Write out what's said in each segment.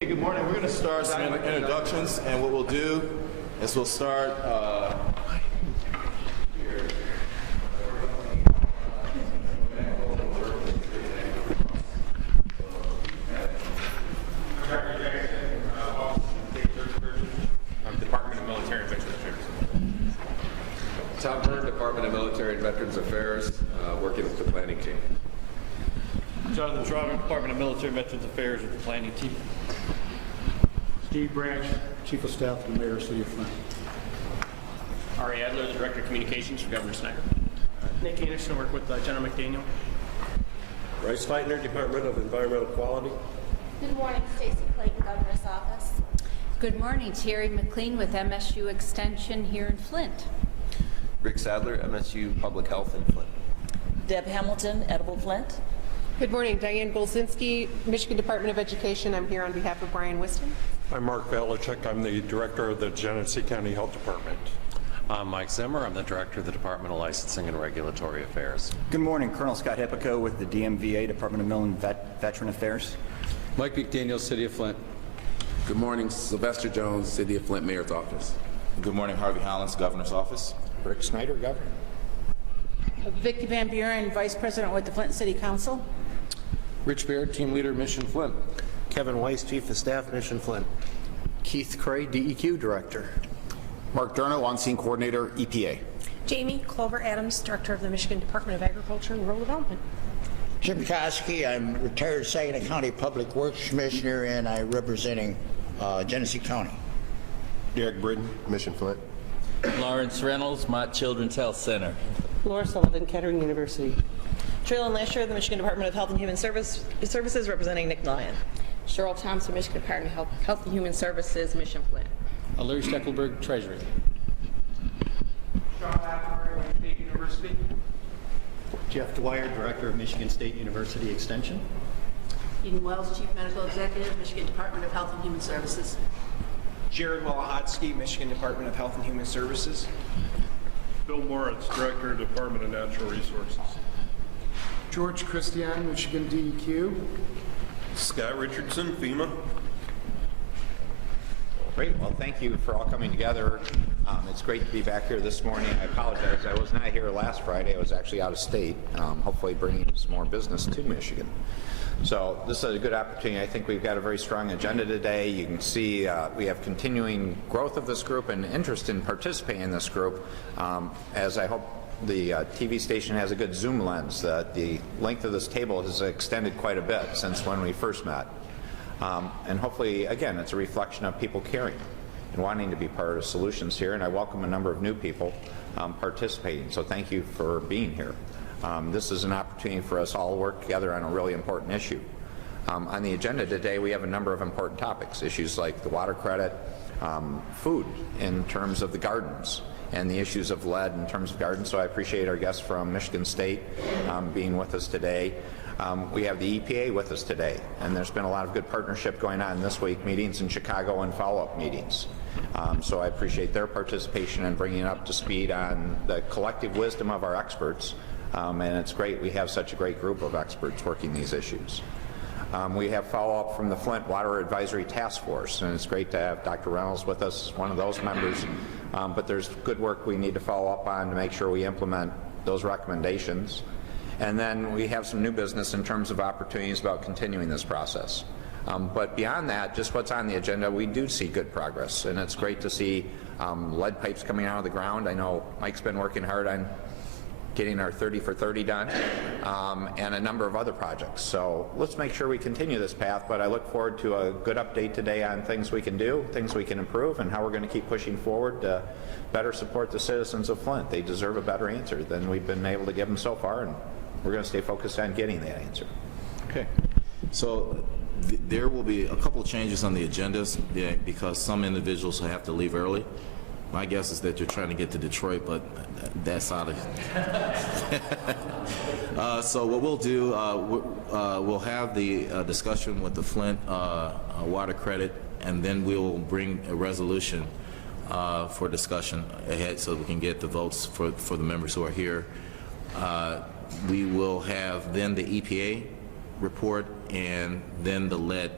Hey, good morning. We're going to start some introductions, and what we'll do is we'll start Department of Military and Veterans Affairs. Tom Byrne, Department of Military and Veterans Affairs, working with the planning team. Jonathan Trotter, Department of Military and Veterans Affairs with the planning team. Steve Branch, Chief of Staff to the Mayor, City of Flint. Ari Adler, the Director of Communications for Governor Snyder. Nick Anderson, I work with General McDaniel. Bryce Feitner, Department of Environmental Quality. Good morning, Stacy Clayton, Governor's Office. Good morning, Terry McLean with MSU Extension here in Flint. Rick Sadler, MSU Public Health in Flint. Deb Hamilton, Edible Flint. Good morning, Diane Golzinski, Michigan Department of Education. I'm here on behalf of Brian Wiston. I'm Mark Valachek. I'm the Director of the Genesee County Health Department. I'm Mike Zimmer. I'm the Director of the Department of Licensing and Regulatory Affairs. Good morning, Colonel Scott Hippico with the DMVA, Department of Military and Veteran Affairs. Mike McDaniel, City of Flint. Good morning, Sylvester Jones, City of Flint Mayor's Office. Good morning, Harvey Hollins, Governor's Office. Rick Snyder, Governor. Vicki Van Buren, Vice President with the Flint City Council. Rich Baird, Team Leader, Mission Flint. Kevin Weiss, Chief of Staff, Mission Flint. Keith Cray, DEQ Director. Mark Durno, On-Scene Coordinator, EPA. Jamie Clover Adams, Director of the Michigan Department of Agriculture and Rural Development. Jim Koski, I'm retired Saginaw County Public Works Commissioner, and I'm representing Genesee County. Derek Bridden, Mission Flint. Lawrence Reynolds, Mott Children's Health Center. Laura Sullivan, Kettering University. Traylon Lasher, the Michigan Department of Health and Human Services, representing Nick Lyon. Cheryl Thompson, Michigan Department of Health and Human Services, Mission Flint. Larry Steckelberg, Treasury. Sean McElroy, Wayne State University. Jeff Dwyer, Director of Michigan State University Extension. Eden Wells, Chief Medical Executive, Michigan Department of Health and Human Services. Jared Walahotsky, Michigan Department of Health and Human Services. Bill Moritz, Director, Department of Natural Resources. George Christian, Michigan DEQ. Scott Richardson, FEMA. Great. Well, thank you for all coming together. It's great to be back here this morning. I apologize. I was not here last Friday. I was actually out of state, hopefully bringing some more business to Michigan. So this is a good opportunity. I think we've got a very strong agenda today. You can see we have continuing growth of this group and interest in participating in this group, as I hope the TV station has a good zoom lens. The length of this table has extended quite a bit since when we first met. And hopefully, again, it's a reflection of people caring and wanting to be part of solutions here. And I welcome a number of new people participating. So thank you for being here. This is an opportunity for us all to work together on a really important issue. On the agenda today, we have a number of important topics, issues like the water credit, food in terms of the gardens, and the issues of lead in terms of gardens. So I appreciate our guests from Michigan State being with us today. We have the EPA with us today, and there's been a lot of good partnership going on this week, meetings in Chicago and follow-up meetings. So I appreciate their participation and bringing up to speed on the collective wisdom of our experts. And it's great we have such a great group of experts working these issues. We have follow-up from the Flint Water Advisory Task Force, and it's great to have Dr. Reynolds with us, one of those members. But there's good work we need to follow up on to make sure we implement those recommendations. And then we have some new business in terms of opportunities about continuing this process. But beyond that, just what's on the agenda, we do see good progress, and it's great to see lead pipes coming out of the ground. I know Mike's been working hard on getting our 30 for 30 done, and a number of other projects. So let's make sure we continue this path, but I look forward to a good update today on things we can do, things we can improve, and how we're going to keep pushing forward to better support the citizens of Flint. They deserve a better answer than we've been able to give them so far, and we're going to stay focused on getting that answer. Okay. So there will be a couple of changes on the agendas because some individuals will have to leave early. My guess is that you're trying to get to Detroit, but that's out of so what we'll do, we'll have the discussion with the Flint water credit, and then we'll bring a resolution for discussion ahead so we can get the votes for the members who are here. We will have then the EPA report and then the lead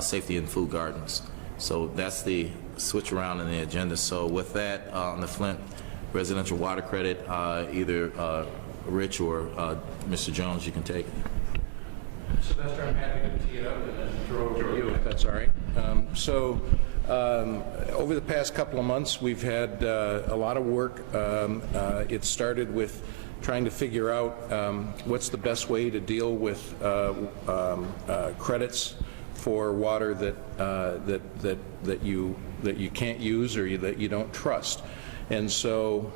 safety in food gardens. So that's the switch around in the agenda. So with that, on the Flint residential water credit, either Rich or Mr. Jones, you can take it. Sylvester, I'm happy to tee it up and then throw it over to you, if that's all right. Over the past couple of months, we've had a lot of work. It started with trying to figure out what's the best way to deal with credits for water that you can't use or that you don't trust. And so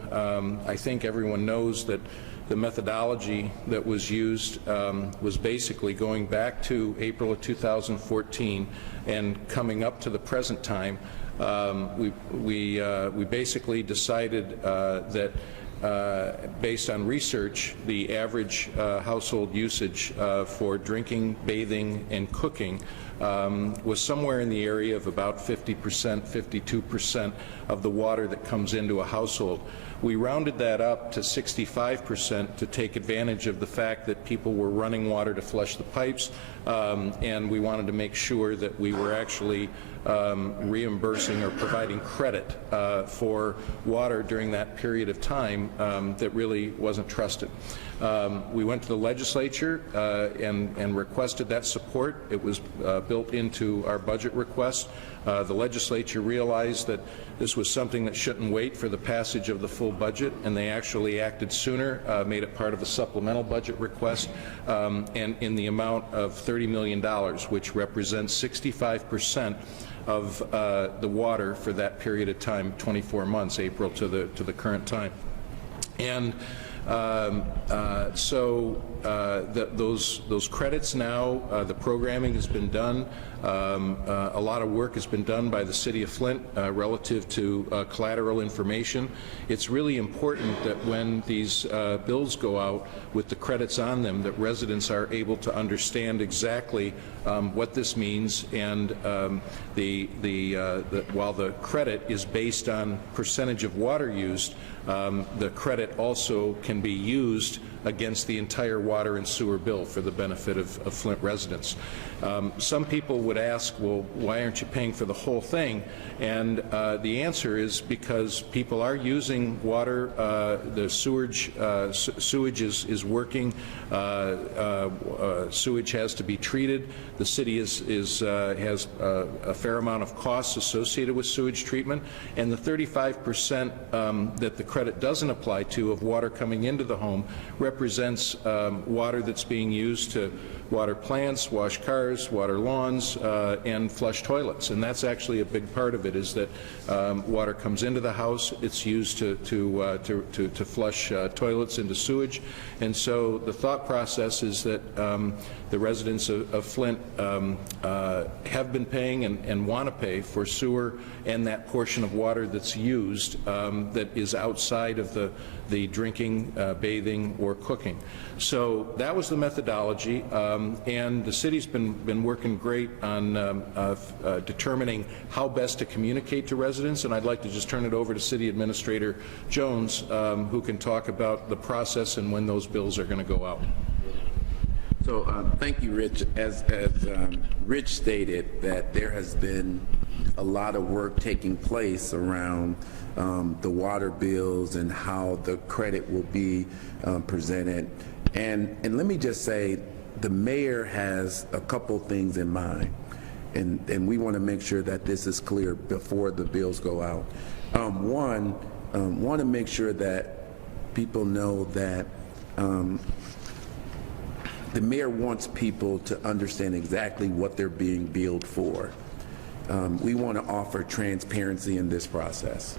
I think everyone knows that the methodology that was used was basically going back to April of 2014 and coming up to the present time. We basically decided that based on research, the average household usage for drinking, bathing, and cooking was somewhere in the area of about 50%, 52% of the water that comes into a household. We rounded that up to 65% to take advantage of the fact that people were running water to flush the pipes, and we wanted to make sure that we were actually reimbursing or providing credit for water during that period of time that really wasn't trusted. We went to the legislature and requested that support. It was built into our budget request. The legislature realized that this was something that shouldn't wait for the passage of the full budget, and they actually acted sooner, made it part of a supplemental budget request, and in the amount of $30 million, which represents 65% of the water for that period of time, 24 months, April to the current time. And those credits now, the programming has been done. A lot of work has been done by the City of Flint relative to collateral information. It's really important that when these bills go out with the credits on them, that residents are able to understand exactly what this means, and while the credit is based on percentage of water used, the credit also can be used against the entire water and sewer bill for the benefit of Flint residents. Some people would ask, well, why aren't you paying for the whole thing? And the answer is because people are using water, the sewage is working, sewage has to be treated. The city has a fair amount of costs associated with sewage treatment, and the 35% that the credit doesn't apply to of water coming into the home represents water that's being used to water plants, wash cars, water lawns, and flush toilets. And that's actually a big part of it, is that water comes into the house, it's used to flush toilets into sewage. And so the thought process is that the residents of Flint have been paying and want to pay for sewer and that portion of water that's used that is outside of the drinking, bathing, or cooking. So that was the methodology, and the city's been working great on determining how best to communicate to residents, and I'd like to just turn it over to City Administrator Jones, who can talk about the process and when those bills are going to go out. So thank you, Rich. As Rich stated, that there has been a lot of work taking place around the water bills and how the credit will be presented. And let me just say, the mayor has a couple things in mind, and we want to make sure that this is clear before the bills go out. One, want to make sure that people know that the mayor wants people to understand exactly what they're being billed for. We want to offer transparency in this process.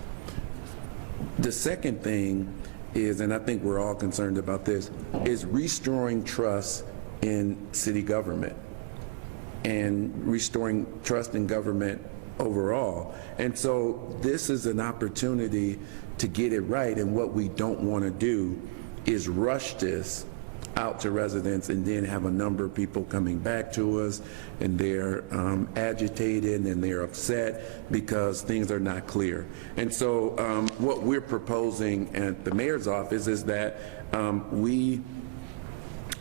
The second thing is, and I think we're all concerned about this, is restoring trust in city government and restoring trust in government overall. And so this is an opportunity to get it right, and what we don't want to do is rush this out to residents and then have a number of people coming back to us, and they're agitated and they're upset because things are not clear. And so what we're proposing at the mayor's office is that we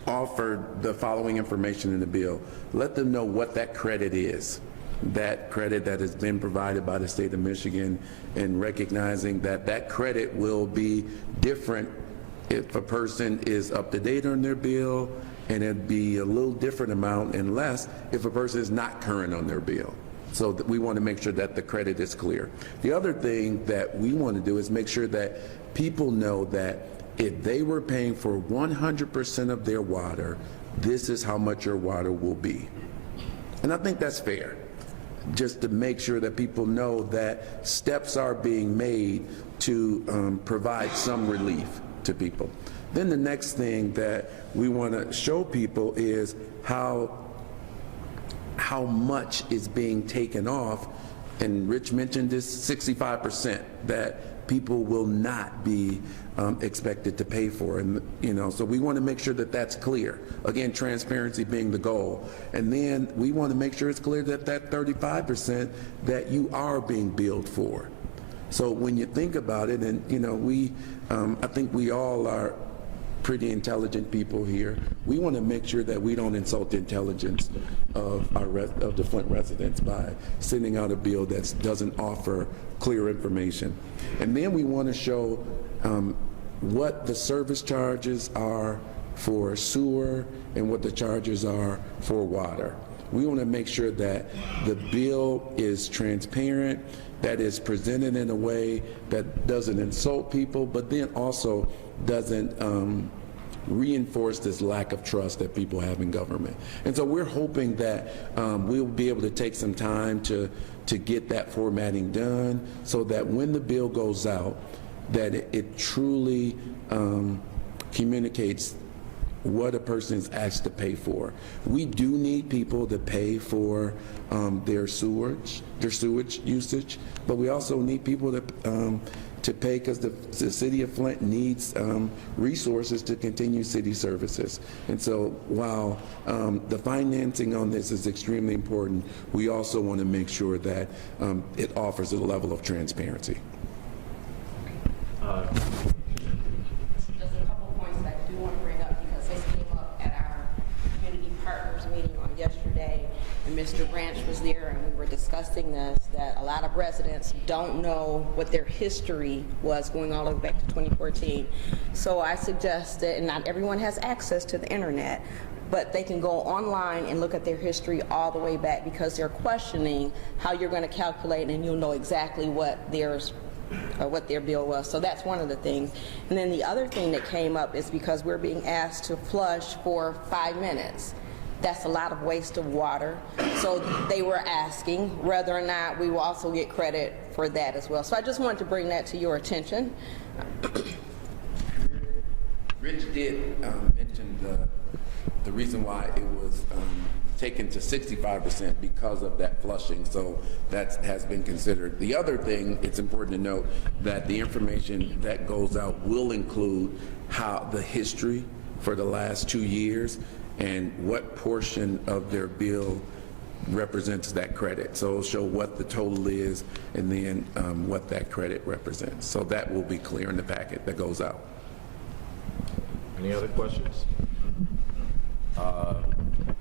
offer the following information in the bill. Let them know what that credit is. that credit that has been provided by the state of Michigan and recognizing that that credit will be different if a person is up to date on their bill, and it'd be a little different amount and less if a person is not current on their bill. So that we want to make sure that the credit is clear. The other thing that we want to do is make sure that people know that if they were paying for 100% of their water, this is how much your water will be. And I think that's fair, just to make sure that people know that steps are being made to provide some relief to people. Then the next thing that we want to show people is how much is being taken off, and Rich mentioned this 65% that people will not be expected to pay for, and so we want to make sure that that's clear. Again, transparency being the goal, and then we want to make sure it's clear that that 35% that you are being billed for. So when you think about it, and I think we all are pretty intelligent people here. We want to make sure that we don't insult the intelligence of the Flint residents by sending out a bill that doesn't offer clear information. And then we want to show what the service charges are for sewer and what the charges are for water. We want to make sure that the bill is transparent, that is presented in a way that doesn't insult people, but then also doesn't reinforce this lack of trust that people have in government. And so we're hoping that we'll be able to take some time to get that formatting done so that when the bill goes out, that it truly communicates what a person is asked to pay for. We do need people to pay for their sewage usage, but we also need people to pay because the city of Flint needs resources to continue city services. And so while the financing on this is extremely important, we also want to make sure that it offers a level of transparency. Just a couple points that I do want to bring up because this came up at our community partners meeting on yesterday, and Mr. Branch was there, and we were discussing this, that a lot of residents don't know what their history was going all the way back to 2014. So I suggested, and not everyone has access to the internet, but they can go online and look at their history all the way back because they're questioning how you're going to calculate, and you'll know exactly what theirs or what their bill was. So that's one of the things. And then the other thing that came up is because we're being asked to flush for 5 minutes. That's a lot of waste of water. So they were asking whether or not we will also get credit for that as well. So I just wanted to bring that to your attention. Rich did mention the reason why it was taken to 65% because of that flushing, so that has been considered. The other thing, it's important to note that the information that goes out will include how the history for the last 2 years and what portion of their bill represents that credit. So it'll show what the total is and then what that credit represents. So that will be clear in the packet that goes out. Any other questions?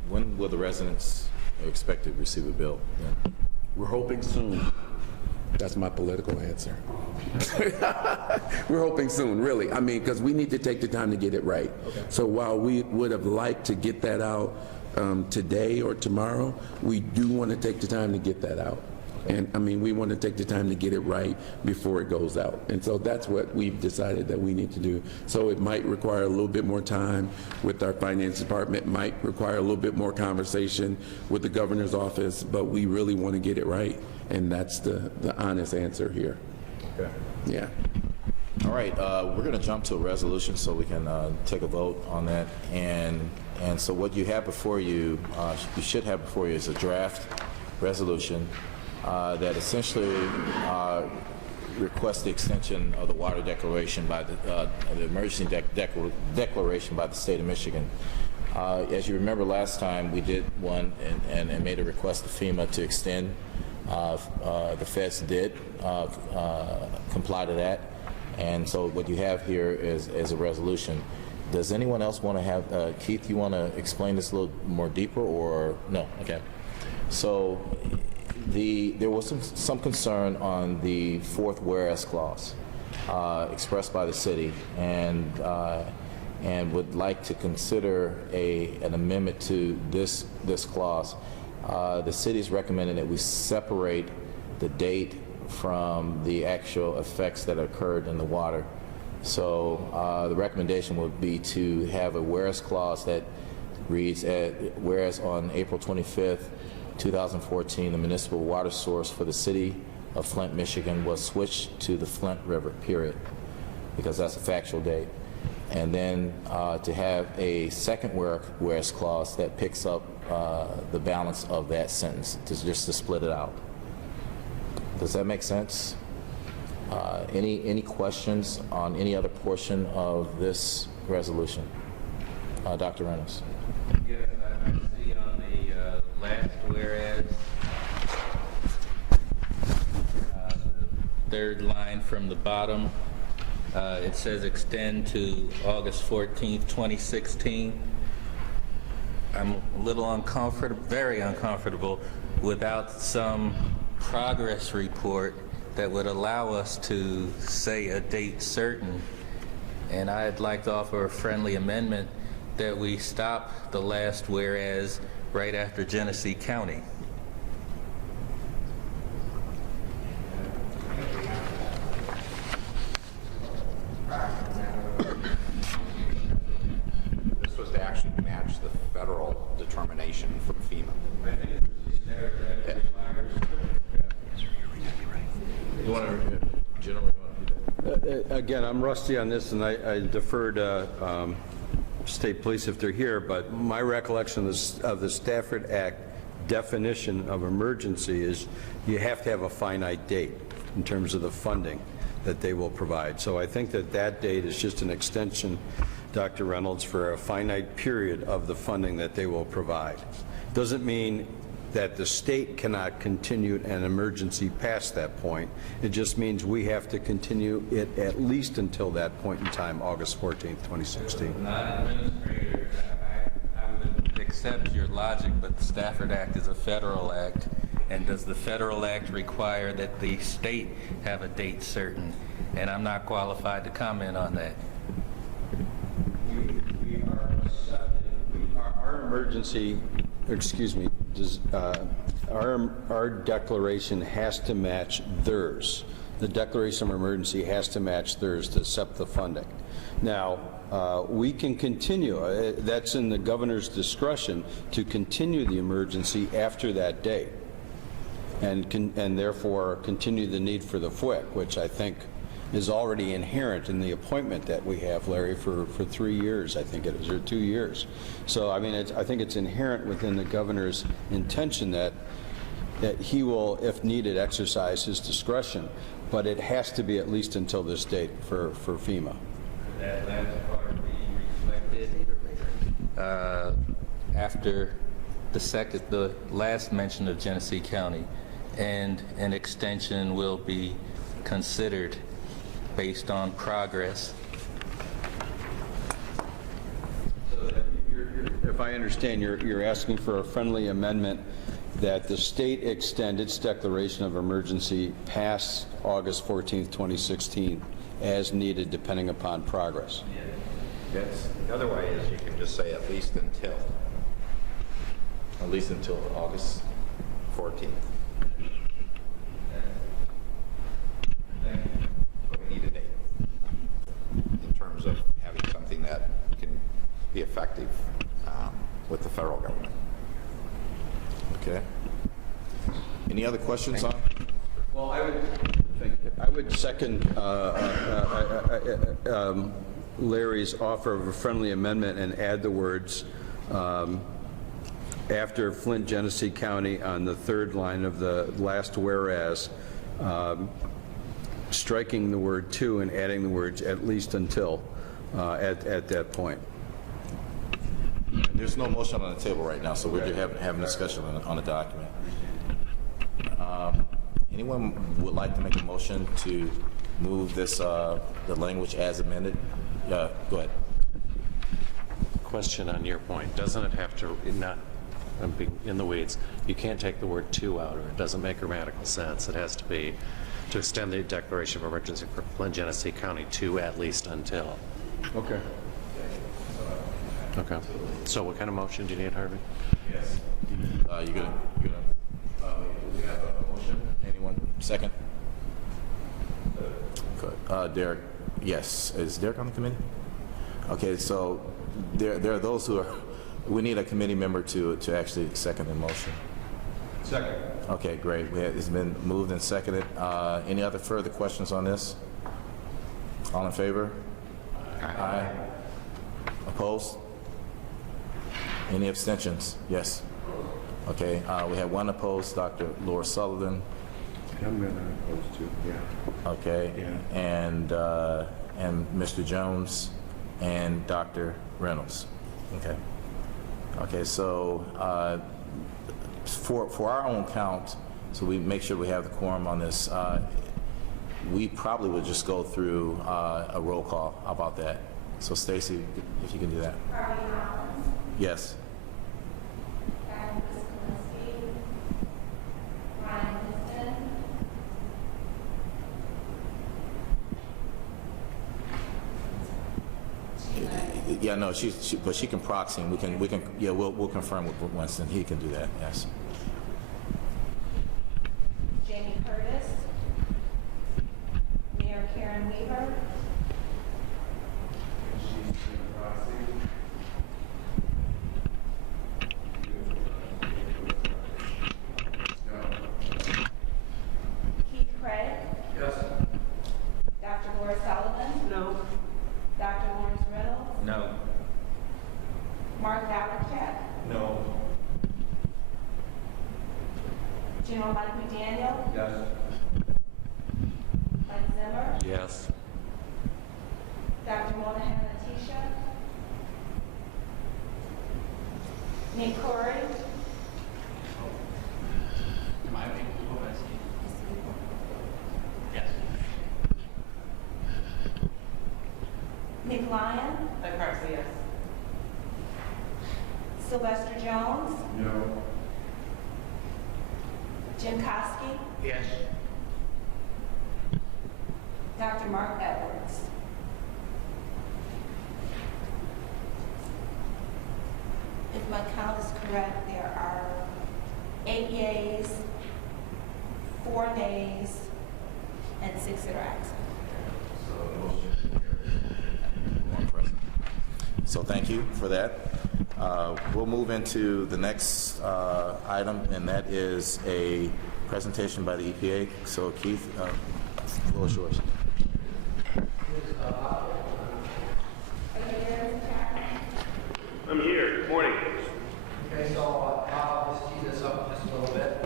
When will the residents expect to receive a bill? Yeah. We're hoping soon. That's my political answer. We're hoping soon, really. I mean, because we need to take the time to get it right. Okay. So while we would have liked to get that out today or tomorrow, we do want to take the time to get that out. And I mean, we want to take the time to get it right before it goes out. And so that's what we've decided that we need to do. So it might require a little bit more time with our finance department, might require a little bit more conversation with the governor's office, but we really want to get it right. And that's the honest answer here. Okay. Yeah. All right, we're going to jump to a resolution so we can take a vote on that. And so what you have before you, you should have before you is a draft resolution that essentially requests the extension of the water declaration by the emergency declaration by the state of Michigan. As you remember last time, we did one and made a request to FEMA to extend. The feds did comply to that. And so what you have here is a resolution. Does anyone else want to have, Keith, you want to explain this a little more deeper or no? Okay. So There was some concern on the fourth whereas clause expressed by the city, and would like to consider an amendment to this clause. The city's recommending that we separate the date from the actual effects that occurred in the water. So the recommendation would be to have a whereas clause that reads, whereas on April 25th, 2014, the municipal water source for the city of Flint, Michigan was switched to the Flint River, period, because that's a factual date. And then to have a second whereas clause that picks up the balance of that sentence, just to split it out. Does that make sense? Any questions on any other portion of this resolution? Dr. Reynolds. Yes, I see on the last whereas, the third line from the bottom, it says extend to August 14th, 2016. I'm a little uncomfortable, very uncomfortable, without some progress report that would allow us to say a date certain. And I'd like to offer a friendly amendment that we stop the last whereas right after Genesee County. This was to actually match the federal determination from FEMA. You want to, General? Again, I'm rusty on this, and I defer to State Police if they're here, but my recollection of the Stafford Act definition of emergency is you have to have a finite date in terms of the funding that they will provide. So I think that that date is just an extension, Dr. Reynolds, for a finite period of the funding that they will provide. Doesn't mean that the state cannot continue an emergency past that point. It just means we have to continue it at least until that point in time, August 14th, 2016. Not administrator, I would accept your logic, but the Stafford Act is a federal act, and does the federal act require that the state have a date certain? And I'm not qualified to comment on that. Our emergency, excuse me, our declaration has to match theirs. The declaration of emergency has to match theirs to accept the funding. Now, we can continue, that's in the governor's discretion to continue the emergency after that date and therefore continue the need for the FWICC, which I think is already inherent in the appointment that we have, Larry, for 3 years, I think it is, or 2 years. So, I mean, I think it's inherent within the governor's intention that he will, if needed, exercise his discretion, but it has to be at least until this date for FEMA. That last part be reflected after the last mention of Genesee County, and an extension will be considered based on progress. If I understand, you're asking for a friendly amendment that the state extend its declaration of emergency past August 14th, 2016, as needed, depending upon progress. Yes. The other way is you can just say at least until. At least until August 14th. We need a date in terms of having something that can be effective with the federal government. Okay. Any other questions on? Well, I would second Larry's offer of a friendly amendment and add the words after Flint, Genesee County on the third line of the last whereas, striking the word to and adding the words at least until at that point. There's no motion on the table right now, so we're just having a discussion on the document. Anyone would like to make a motion to move this, the language as amended? Go ahead. Question on your point. Doesn't it have to not I'm being in the weeds, you can't take the word "to" out, or it doesn't make grammatical sense. It has to be to extend the declaration of emergency for Flint, Genesee County to at least until. Okay. Okay. So what kind of motion do you need, Harvey? Yes. We have a motion. Anyone? Second? Good. Derek? Yes. Is Derek on the committee? Okay, so there are those who are, we need a committee member to actually second the motion. Second. Okay, great. It's been moved and seconded. Any other further questions on this? All in favor? Aye. Opposed? Any abstentions? Yes. Okay, we have one opposed, Dr. Laura Sullivan. I'm going to oppose too, yeah. Okay, Yeah. and Mr. Jones and Dr. Reynolds. Okay. Okay, so for our own count, so we make sure we have the quorum on this, we probably would just go through a roll call. How about that? So Stacy, if you can do that. Yes. Yeah, no, but she can proxy, and we can, yeah, we'll confirm with Winston. He can do that. Yes. Jamie Curtis, Mayor Karen Weaver, Keith Craig. Yes. Dr. Laura Sullivan. No. Dr. Lawrence Reynolds. No. Mark Valicek. No. General Mike McDaniel. Yes. Mike Zimmer. Yes. Dr. Monahan Letitia. Nick Corey. Yes. Nick Lyon. Yes. Sylvester Jones. No. Jim Koski. Yes. Dr. Mark Edwards. If my count is correct, there are 8 yeas, 4 nays, and 6 that are absent. One present. So thank you for that. We'll move into the next item, and that is a presentation by the EPA. So Keith, the floor is yours. I'm here. Good morning. Okay, so let's tee this up just a little bit.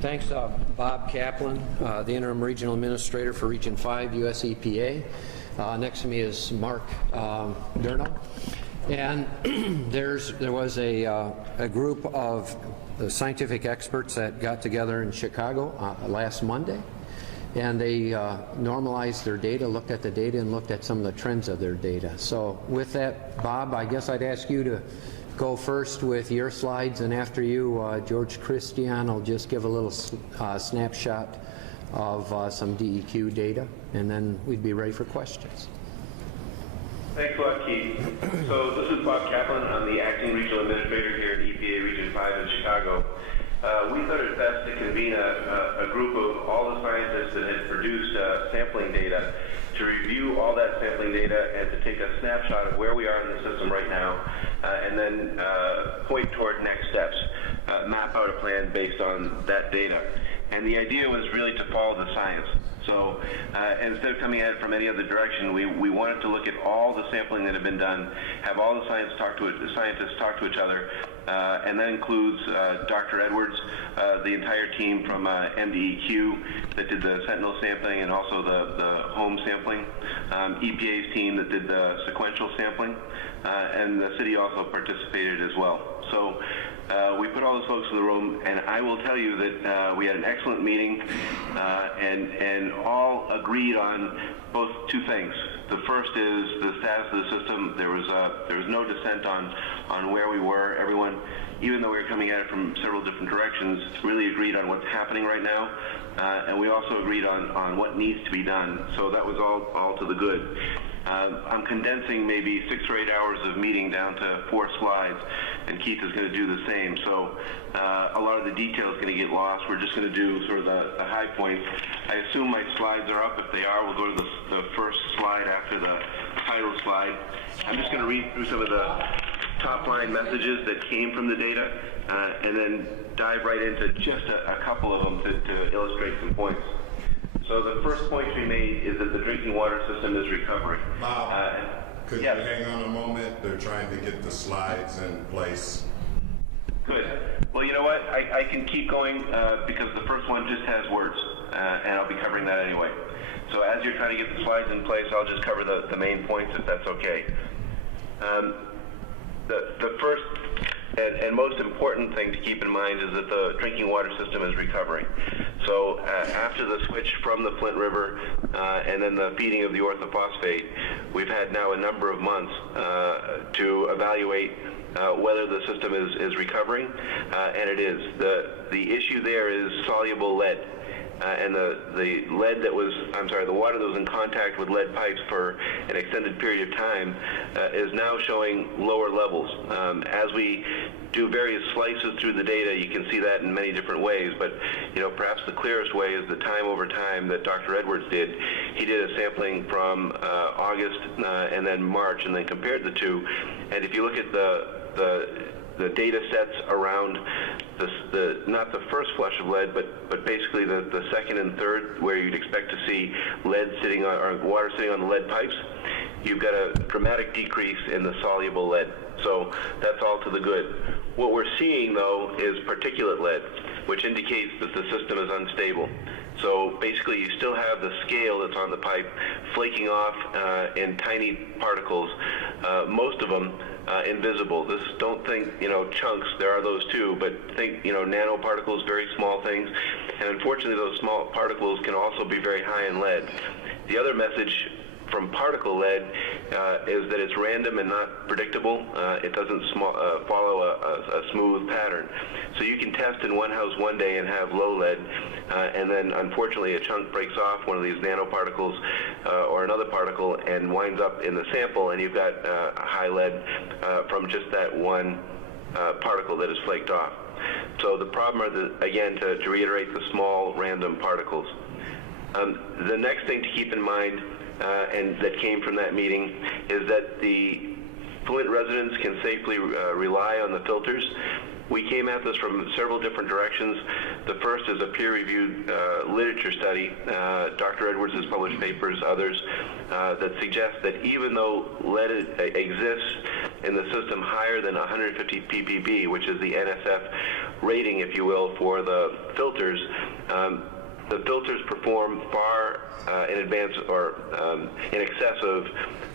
Thanks, Bob Kaplan, the Interim Regional Administrator for Region 5, US EPA. Next to me is Mark Durno. And there was a group of scientific experts that got together in Chicago last Monday. And they normalized their data, looked at the data, and looked at some of the trends of their data. So with that, Bob, I guess I'd ask you to go first with your slides, and after you, George Christian will just give a little snapshot of some DEQ data, and then we'd be ready for questions. Thanks a lot, Keith. So this is Bob Kaplan. I'm the Acting Regional Administrator here at EPA Region 5 in Chicago. We thought it best to convene a group of all the scientists that had produced sampling data to review all that sampling data and to take a snapshot of where we are in the system right now, and then point toward next steps, map out a plan based on that data. And the idea was really to follow the science. So instead of coming at it from any other direction, we wanted to look at all the sampling that had been done, have all the scientists talk to each other, and that includes Dr. Edwards, the entire team from MDEQ that did the sentinel sampling and also the home sampling, EPA's team that did the sequential sampling, and the city also participated as well. So we put all those folks in the room, and I will tell you that we had an excellent meeting, and all agreed on both two things. The first is the status of the system. There was no dissent on where we were. Everyone, even though we were coming at it from several different directions, really agreed on what's happening right now, and we also agreed on what needs to be done. So that was all to the good. I'm condensing maybe 6 or 8 hours of meeting down to 4 slides, and Keith is going to do the same. So a lot of the detail is going to get lost. We're just going to do sort of the high points. I assume my slides are up. If they are, we'll go to the first slide after the title slide. I'm just going to read through some of the top line messages that came from the data, and then dive right into just a couple of them to illustrate some points. So the first point we made is that the drinking water system is recovering. Bob, could yes. you hang on a moment? They're trying to get the slides in place. Good. Well, you know what? I can keep going because the first one just has words, and I'll be covering that anyway. So as you're trying to get the slides in place, I'll just cover the main points if that's okay. The first and most important thing to keep in mind is that the drinking water system is recovering. So after the switch from the Flint River and then the feeding of the orthophosphate, we've had now a number of months to evaluate whether the system is recovering, and it is. The issue there is soluble lead. And the lead that was, the water that was in contact with lead pipes for an extended period of time is now showing lower levels. As we do various slices through the data, you can see that in many different ways, but perhaps the clearest way is the time over time that Dr. Edwards did. He did a sampling from August and then March, and then compared the two. And if you look at the data sets around not the first flush of lead, but basically the second and third, where you'd expect to see lead sitting on, or water sitting on the lead pipes, you've got a dramatic decrease in the soluble lead. So that's all to the good. What we're seeing, though, is particulate lead, which indicates that the system is unstable. So basically, you still have the scale that's on the pipe flaking off in tiny particles, most of them invisible. Don't think, chunks, there are those too, but think, nanoparticles, very small things. And unfortunately, those small particles can also be very high in lead. The other message from particle lead is that it's random and not predictable. It doesn't follow a smooth pattern. So you can test in one house one day and have low lead, and then unfortunately a chunk breaks off, one of these nanoparticles or another particle, and winds up in the sample, and you've got high lead from just that one particle that is flaked off. So the problem are, again, to reiterate, the small random particles. The next thing to keep in mind, and that came from that meeting, is that the Flint residents can safely rely on the filters. We came at this from several different directions. The first is a peer-reviewed literature study. Dr. Edwards has published papers, others, that suggest that even though lead exists in the system higher than 150 ppb, which is the NSF rating, if you will, for the filters perform far in advance or in excess of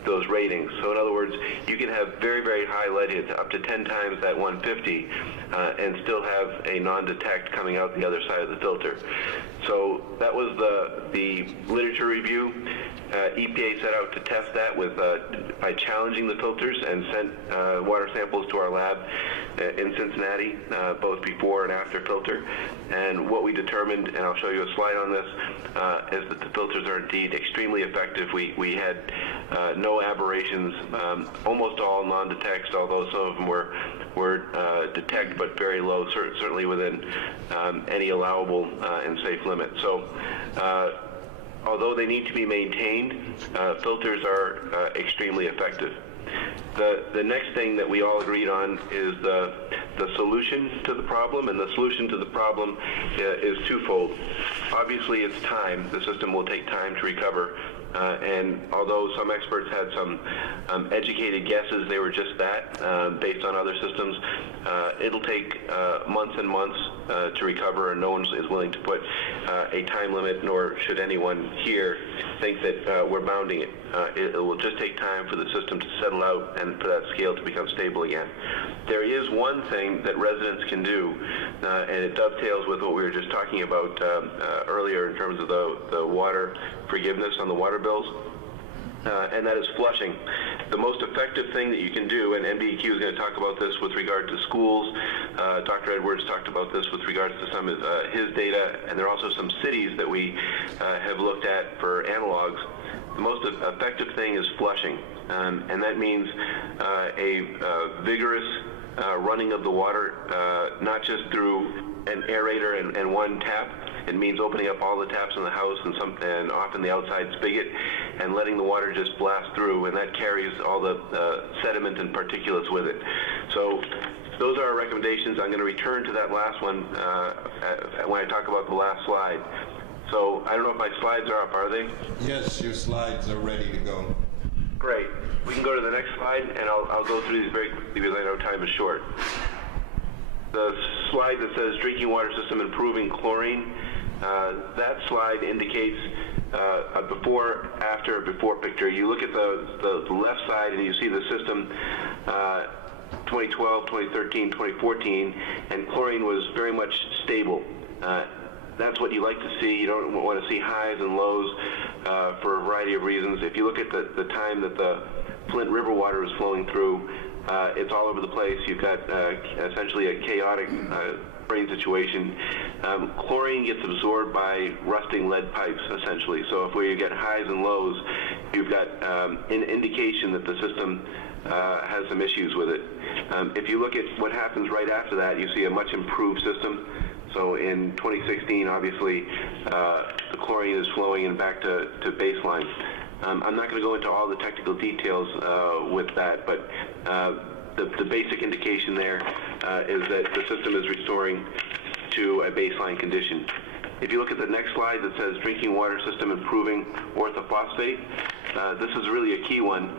those ratings. So in other words, you can have very, very high lead hits, up to 10 times that 150, and still have a non-detect coming out the other side of the filter. So that was the literature review. EPA set out to test that by challenging the filters, and sent water samples to our lab in Cincinnati, both before and after filter. And what we determined, and I'll show you a slide on this, is that the filters are indeed extremely effective. We had no aberrations, almost all non-detects, although some of them were detect, but very low, certainly within any allowable and safe limit. So although they need to be maintained, filters are extremely effective. The next thing that we all agreed on is the solution to the problem, and the solution to the problem is twofold. Obviously, it's time. The system will take time to recover, and although some experts had some educated guesses, they were just that, based on other systems. It'll take months and months to recover, and no one is willing to put a time limit, nor should anyone here think that we're bounding it. It will just take time for the system to settle out and for that scale to become stable again. There is one thing that residents can do, and it dovetails with what we were just talking about earlier in terms of the water forgiveness on the water bills. and that is flushing. The most effective thing that you can do, and MDEQ is going to talk about this with regard to schools, Dr. Edwards talked about this with regards to some of his data, and there are also some cities that we have looked at for analogs. The most effective thing is flushing, and that means a vigorous running of the water, not just through an aerator and one tap. It means opening up all the taps in the house and often the outside spigot and letting the water just blast through, and that carries all the sediment and particulates with it. So those are our recommendations. I'm going to return to that last one when I talk about the last slide. So I don't know if my slides are up, are they? Yes, your slides are ready to go. Great. We can go to the next slide, and I'll go through these very quickly because I know time is short. The slide that says drinking water system improving chlorine, that slide indicates a before, after, before picture. You look at the left side and you see the system 2012, 2013, 2014, and chlorine was very much stable. That's what you like to see. You don't want to see highs and lows for a variety of reasons. If you look at the time that the Flint River water was flowing through, it's all over the place. You've got essentially a chaotic brain situation. Chlorine gets absorbed by rusting lead pipes, essentially. So if where you get highs and lows, you've got an indication that the system has some issues with it. If you look at what happens right after that, you see a much improved system. So in 2016, obviously, the chlorine is flowing and back to baseline. I'm not going to go into all the technical details with that, but the basic indication there is that the system is restoring to a baseline condition. If you look at the next slide that says drinking water system improving orthophosphate, this is really a key one.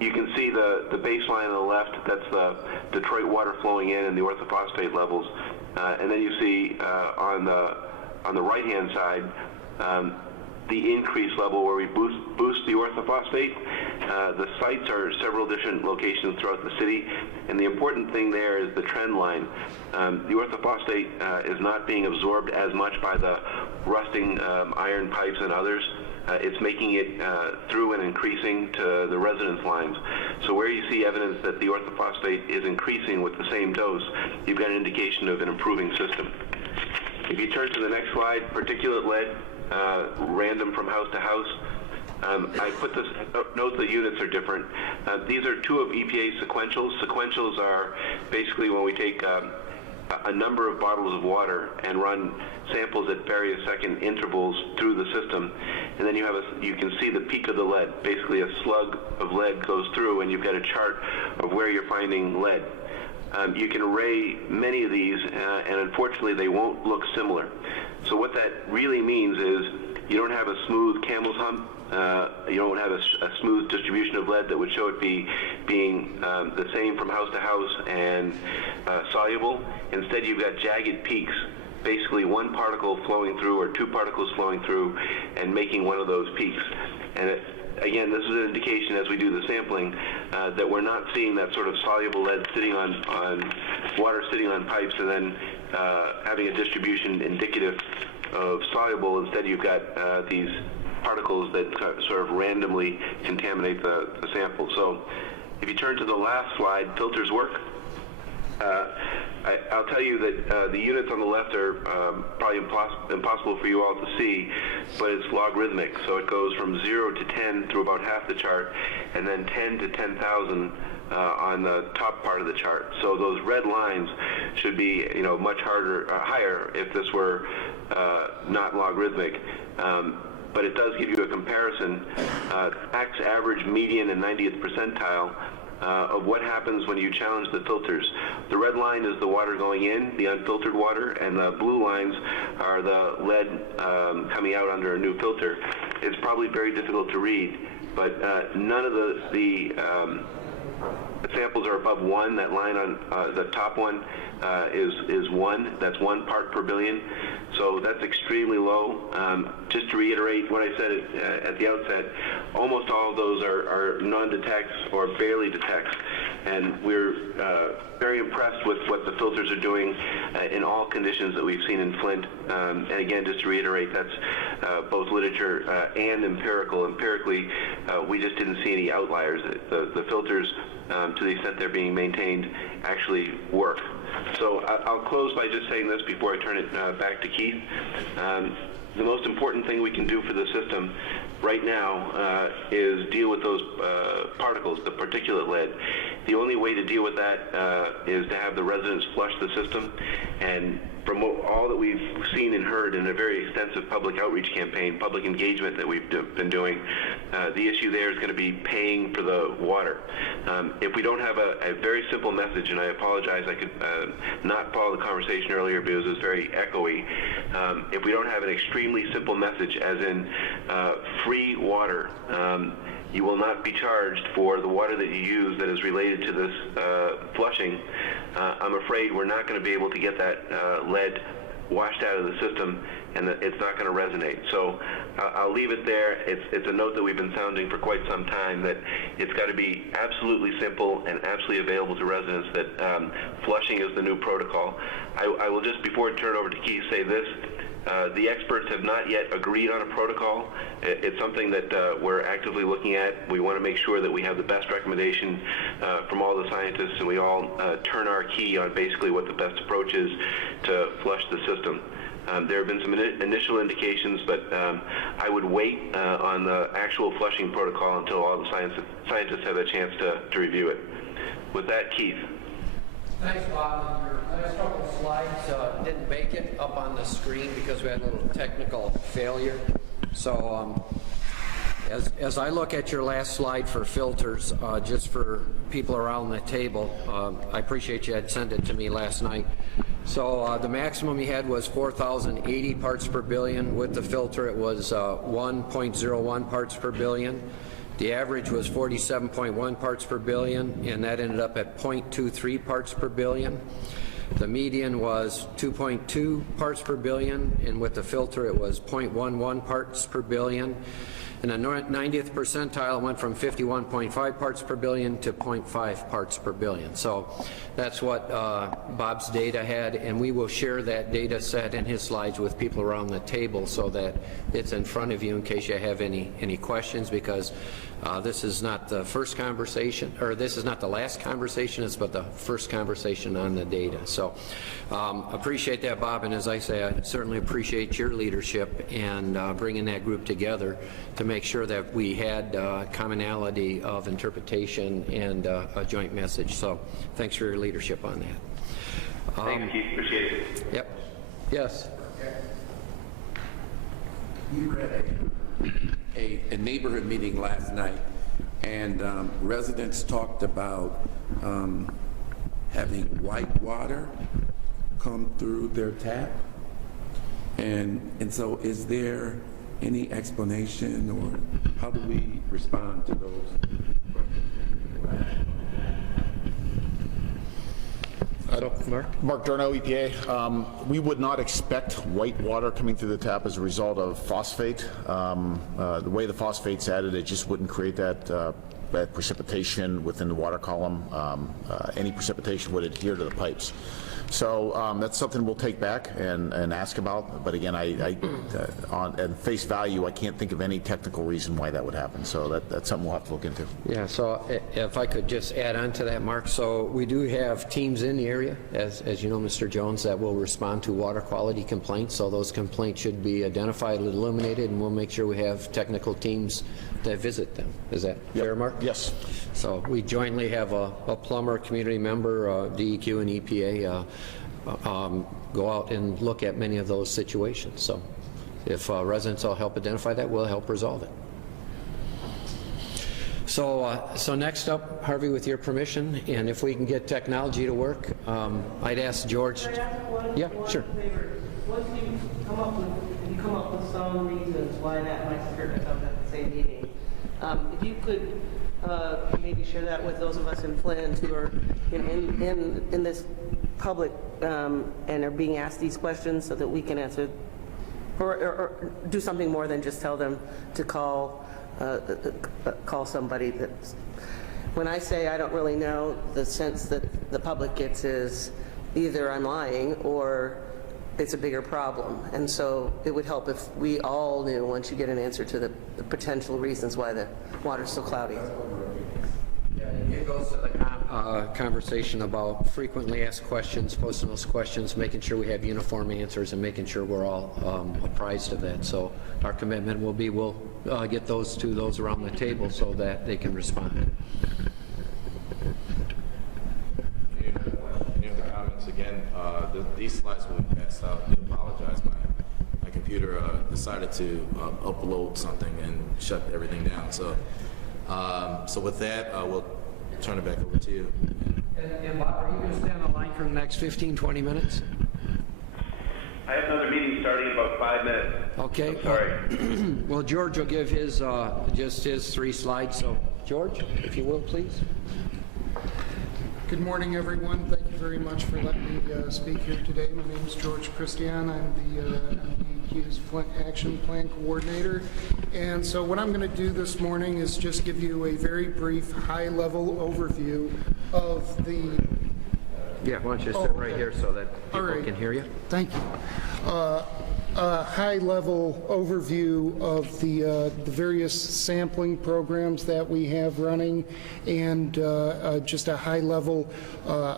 You can see the baseline on the left, that's the Detroit water flowing in and the orthophosphate levels. And then you see on the right-hand side, the increase level where we boost the orthophosphate. The sites are several different locations throughout the city, and the important thing there is the trend line. The orthophosphate is not being absorbed as much by the rusting iron pipes and others. It's making it through and increasing to the residence lines. So where you see evidence that the orthophosphate is increasing with the same dose, you've got an indication of an improving system. If you turn to the next slide, particulate lead, random from house to house. I put this, note the units are different. These are two of EPA's sequentials. Sequentials are basically when we take a number of bottles of water and run samples at various second intervals through the system, and then you can see the peak of the lead. Basically a slug of lead goes through and you've got a chart of where you're finding lead. You can array many of these and unfortunately they won't look similar. So what that really means is you don't have a smooth camel's hump. You don't have a smooth distribution of lead that would show it being the same from house to house and soluble. Instead, you've got jagged peaks, basically one particle flowing through or two particles flowing through and making one of those peaks. And again, this is an indication as we do the sampling that we're not seeing that sort of soluble lead sitting on water sitting on pipes and then having a distribution indicative of soluble. Instead, you've got these particles that sort of randomly contaminate the sample. So if you turn to the last slide, filters work. I'll tell you that the units on the left are probably impossible for you all to see, but it's logarithmic. So it goes from 0 to 10 through about half the chart, and then 10 to 10,000 on the top part of the chart. So those red lines should be, much higher if this were not logarithmic. But it does give you a comparison, max, average, median, and 90th percentile of what happens when you challenge the filters. The red line is the water going in, the unfiltered water, and the blue lines are the lead coming out under a new filter. It's probably very difficult to read, but none of the samples are above 1. That line on the top one is 1. That's 1 part per billion. So that's extremely low. Just to reiterate what I said at the outset, almost all of those are non-detects or barely detects. and we're very impressed with what the filters are doing in all conditions that we've seen in Flint. And again, just to reiterate, that's both literature and empirical. Empirically, we just didn't see any outliers. The filters, to the extent they're being maintained, actually work. So I'll close by just saying this before I turn it back to Keith. The most important thing we can do for the system right now is deal with those particles, the particulate lead. The only way to deal with that is to have the residents flush the system. And from all that we've seen and heard in a very extensive public outreach campaign, public engagement that we've been doing, the issue there is going to be paying for the water. If we don't have a very simple message, and I apologize, I could not follow the conversation earlier because it was very echoey. If we don't have an extremely simple message, as in free water, you will not be charged for the water that you use that is related to this flushing. I'm afraid we're not going to be able to get that lead washed out of the system, and it's not going to resonate. So I'll leave it there. It's a note that we've been sounding for quite some time, that it's got to be absolutely simple and absolutely available to residents, that flushing is the new protocol. I will just, before I turn it over to Keith, say this. The experts have not yet agreed on a protocol. It's something that we're actively looking at. We want to make sure that we have the best recommendation from all the scientists, and we all turn our key on basically what the best approach is to flush the system. There have been some initial indications, but I would wait on the actual flushing protocol until all the scientists have a chance to review it. With that, Keith. Thanks, Bob. Your last couple of slides didn't make it up on the screen because we had a little technical failure. So as I look at your last slide for filters, just for people around the table, I appreciate you had sent it to me last night. So the maximum you had was 4,080 parts per billion. With the filter, it was 1.01 parts per billion. The average was 47.1 parts per billion, and that ended up at 0.23 parts per billion. The median was 2.2 parts per billion, and with the filter it was 0.11 parts per billion. In the 90th percentile, it went from 51.5 parts per billion to 0.5 parts per billion. So that's what Bob's data had, and we will share that data set and his slides with people around the table so that it's in front of you in case you have any questions, because this is not the first conversation, or this is not the last conversation, it's but the first conversation on the data. So appreciate that, Bob, and as I say, I certainly appreciate your leadership and bringing that group together to make sure that we had commonality of interpretation and a joint message. So thanks for your leadership on that. Thanks, Keith. Appreciate it. Yep. Yes. You read a neighborhood meeting last night, and residents talked about having white water come through their tap. And so is there any explanation, or how do we respond to those? Mark Durno, EPA. We would not expect white water coming through the tap as a result of phosphate. The way the phosphate's added, it just wouldn't create that precipitation within the water column. Any precipitation would adhere to the pipes. So that's something we'll take back and ask about. But again, on face value, I can't think of any technical reason why that would happen. So that's something we'll have to look into. Yeah, so if I could just add on to that, Mark. So we do have teams in the area, as you know, Mr. Jones, that will respond to water quality complaints. So those complaints should be identified and illuminated, and we'll make sure we have technical teams that visit them. Is that fair, Mark? Yes. So we jointly have a plumber, community member, DEQ and EPA go out and look at many of those situations. So if residents will help identify that, we'll help resolve it. So next up, Harvey, with your permission, and if we can get technology to work, I'd ask George. Yeah, sure. Once you come up with some reasons why that might occur at the same meeting, if you could maybe share that with those of us in Flint who are in this public and are being asked these questions, so that we can answer, or do something more than just tell them to call somebody. That's when I say I don't really know, the sense that the public gets is either I'm lying or it's a bigger problem. And so it would help if we all knew, once you get an answer to the potential reasons why the water's so cloudy. It goes to the conversation about frequently asked questions, posting those questions, making sure we have uniform answers, and making sure we're all apprised of that. So our commitment will be we'll get those to those around the table so that they can respond. Any other comments? Again, these slides will be passed out. I apologize. My computer decided to upload something and shut everything down. So, so with that, we'll turn it back over to you. And Bob, are you going to stay on the line for the next 15, 20 minutes? I have another meeting starting in about 5 minutes. Okay. I'm sorry. Well, George will give his just his 3 slides. So, George, if you will, please. Good morning, everyone. Thank you very much for letting me speak here today. My name is George Christian. I'm the EQ's Flint Action Plan Coordinator. And so what I'm going to do this morning is just give you a very brief, high-level overview of the... Yeah, why don't you sit right here so that people can hear you? Thank you. A high-level overview of the various sampling programs that we have running, and just a high-level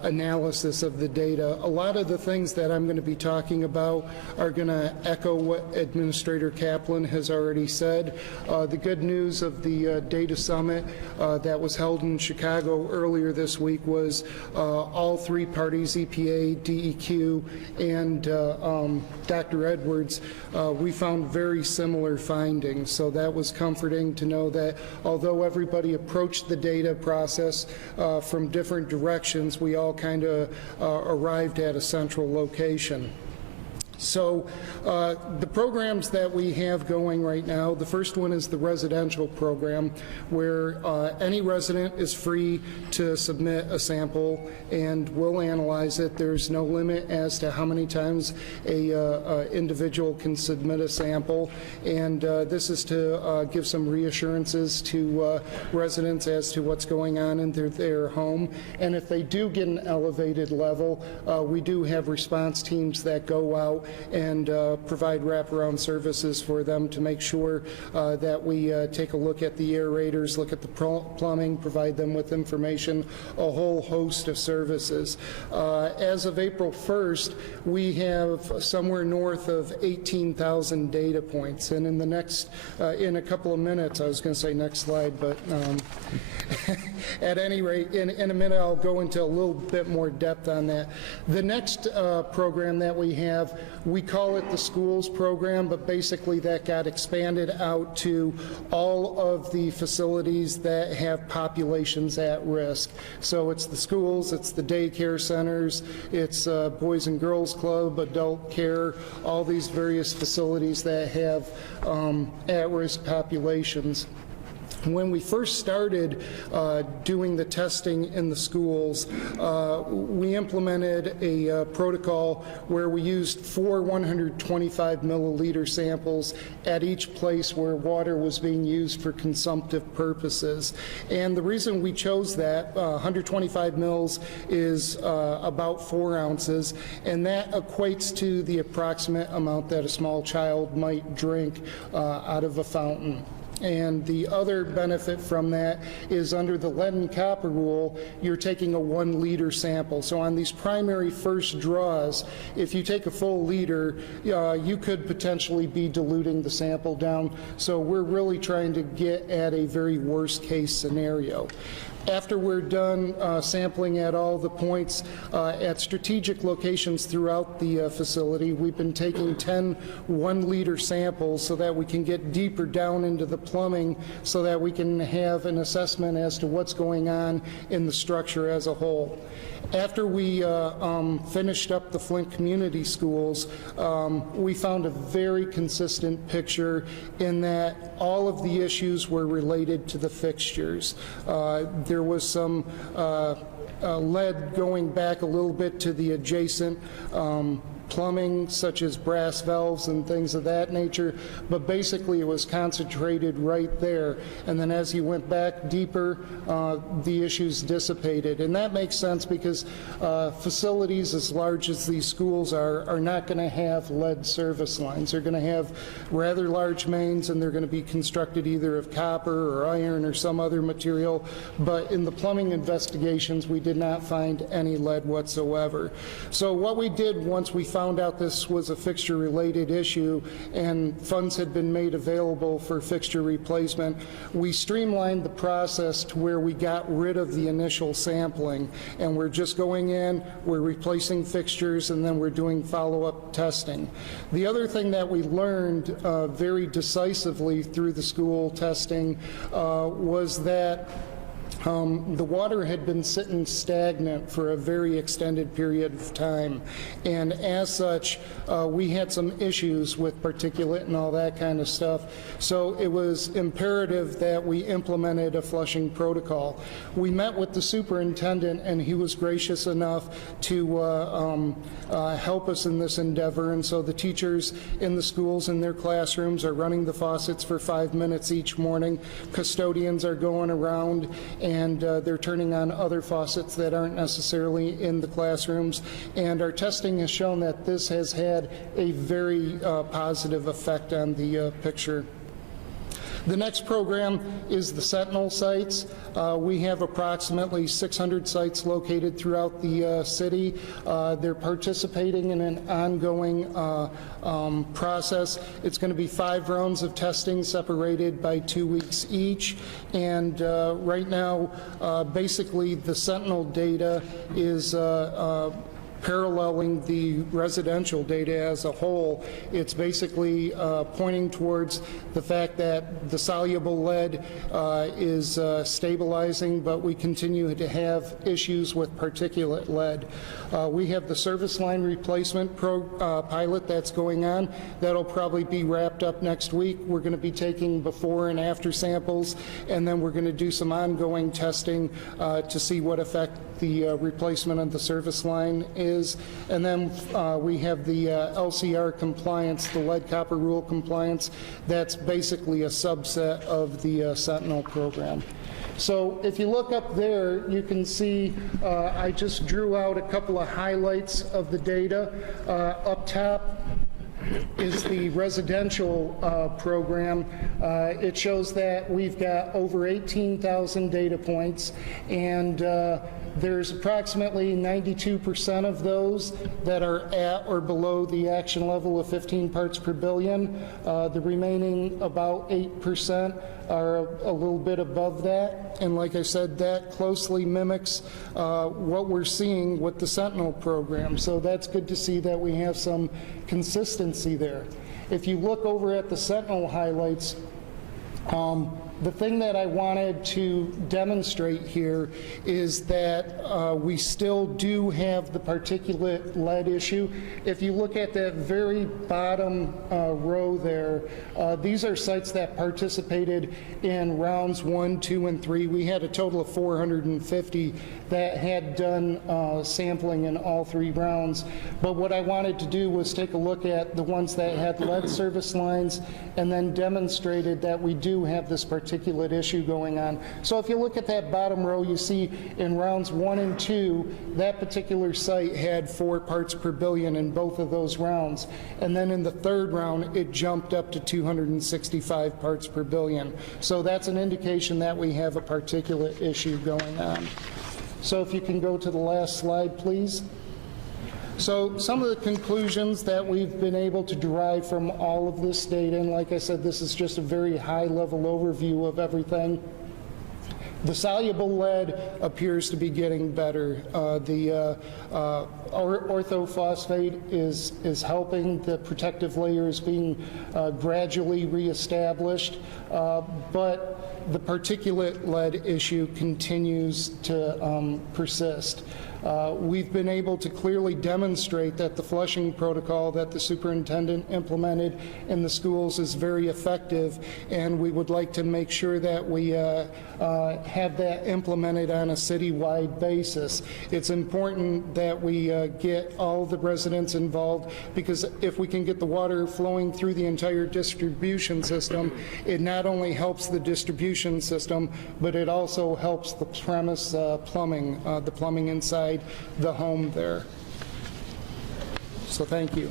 analysis of the data. A lot of the things that I'm going to be talking about are going to echo what Administrator Kaplan has already said. The good news of the Data Summit that was held in Chicago earlier this week was all 3 parties, EPA, DEQ, and Dr. Edwards, we found very similar findings. So that was comforting to know that although everybody approached the data process from different directions, we all kind of arrived at a central location. So the programs that we have going right now, the first one is the residential program, where any resident is free to submit a sample and we'll analyze it. There's no limit as to how many times a individual can submit a sample, and this is to give some reassurances to residents as to what's going on in their home. And if they do get an elevated level, we do have response teams that go out and provide wraparound services for them to make sure that we take a look at the aerators, look at the plumbing, provide them with information, a whole host of services. As of April 1st, we have somewhere north of 18,000 data points, and in the next, in a couple of minutes, I was going to say next slide, but at any rate, in a minute I'll go into a little bit more depth on that. The next program that we have, we call it the schools program, but basically that got expanded out to all of the facilities that have populations at risk. So it's the schools, it's the daycare centers, it's Boys and Girls Club, adult care, all these various facilities that have at-risk populations. When we first started doing the testing in the schools, we implemented a protocol where we used 4 125 milliliter samples at each place where water was being used for consumptive purposes. And the reason we chose that, 125 mils is about 4 ounces, and that equates to the approximate amount that a small child might drink out of a fountain. And the other benefit from that is under the lead and copper rule, you're taking a 1 liter sample. So on these primary first draws, if you take a full liter, you could potentially be diluting the sample down. So we're really trying to get at a very worst case scenario. After we're done sampling at all the points at strategic locations throughout the facility, we've been taking 10 1-liter samples so that we can get deeper down into the plumbing so that we can have an assessment as to what's going on in the structure as a whole. After we finished up the Flint Community Schools, we found a very consistent picture in that all of the issues were related to the fixtures. There was some lead going back a little bit to the adjacent plumbing, such as brass valves and things of that nature, but basically it was concentrated right there. And then as you went back deeper, the issues dissipated. And that makes sense because facilities as large as these schools are not going to have lead service lines. They're going to have rather large mains, and they're going to be constructed either of copper or iron or some other material. But in the plumbing investigations, we did not find any lead whatsoever. So what we did once we found out this was a fixture-related issue and funds had been made available for fixture replacement, we streamlined the process to where we got rid of the initial sampling, and we're just going in, we're replacing fixtures, and then we're doing follow-up testing. The other thing that we learned very decisively through the school testing was that the water had been sitting stagnant for a very extended period of time, and as such, we had some issues with particulate and all that kind of stuff. So it was imperative that we implemented a flushing protocol. We met with the superintendent, and he was gracious enough to help us in this endeavor, and so the teachers in the schools in their classrooms are running the faucets for 5 minutes each morning. Custodians are going around and they're turning on other faucets that aren't necessarily in the classrooms, and our testing has shown that this has had a very positive effect on the picture. The next program is the Sentinel sites. We have approximately 600 sites located throughout the city. They're participating in an ongoing process. It's going to be 5 rounds of testing separated by 2 weeks each. And right now, basically, the Sentinel data is paralleling the residential data as a whole. It's basically pointing towards the fact that the soluble lead is stabilizing, but we continue to have issues with particulate lead. We have the service line replacement pilot that's going on. That'll probably be wrapped up next week. We're going to be taking before and after samples, and then we're going to do some ongoing testing to see what effect the replacement of the service line is. And then we have the LCR compliance, the lead copper rule compliance. That's basically a subset of the Sentinel program. So if you look up there, you can see I just drew out a couple of highlights of the data. Up top is the residential program. It shows that we've got over 18,000 data points, and there's approximately 92% of those that are at or below the action level of 15 parts per billion. The remaining about 8% are a little bit above that. And like I said, that closely mimics what we're seeing with the Sentinel program. So that's good to see that we have some consistency there. If you look over at the Sentinel highlights, the thing that I wanted to demonstrate here is that we still do have the particulate lead issue. If you look at that very bottom row there, these are sites that participated in rounds 1, 2, and 3. We had a total of 450 that had done sampling in all 3 rounds. But what I wanted to do was take a look at the ones that had lead service lines and then demonstrated that we do have this particulate issue going on. So if you look at that bottom row, you see in rounds 1 and 2, that particular site had 4 parts per billion in both of those rounds. And then in the 3rd round, it jumped up to 265 parts per billion. So that's an indication that we have a particulate issue going on. So if you can go to the last slide, please. So some of the conclusions that we've been able to derive from all of this data, and like I said, this is just a very high-level overview of everything. The soluble lead appears to be getting better. The orthophosphate is helping. The protective layer is being gradually reestablished, but the particulate lead issue continues to persist. We've been able to clearly demonstrate that the flushing protocol that the superintendent implemented in the schools is very effective, and we would like to make sure that we have that implemented on a citywide basis. It's important that we get all the residents involved, because if we can get the water flowing through the entire distribution system, it not only helps the distribution system, but it also helps the premise plumbing, the plumbing inside the home there. So thank you.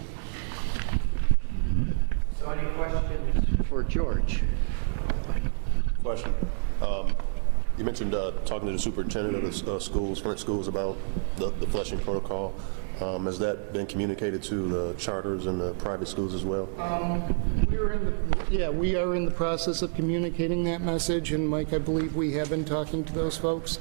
So any questions for George? Question. You mentioned talking to the superintendent of the schools, Flint schools, about the flushing protocol. Has that been communicated to the charters and the private schools as well? We are in the process of communicating that message, and Mike, I believe we have been talking to those folks.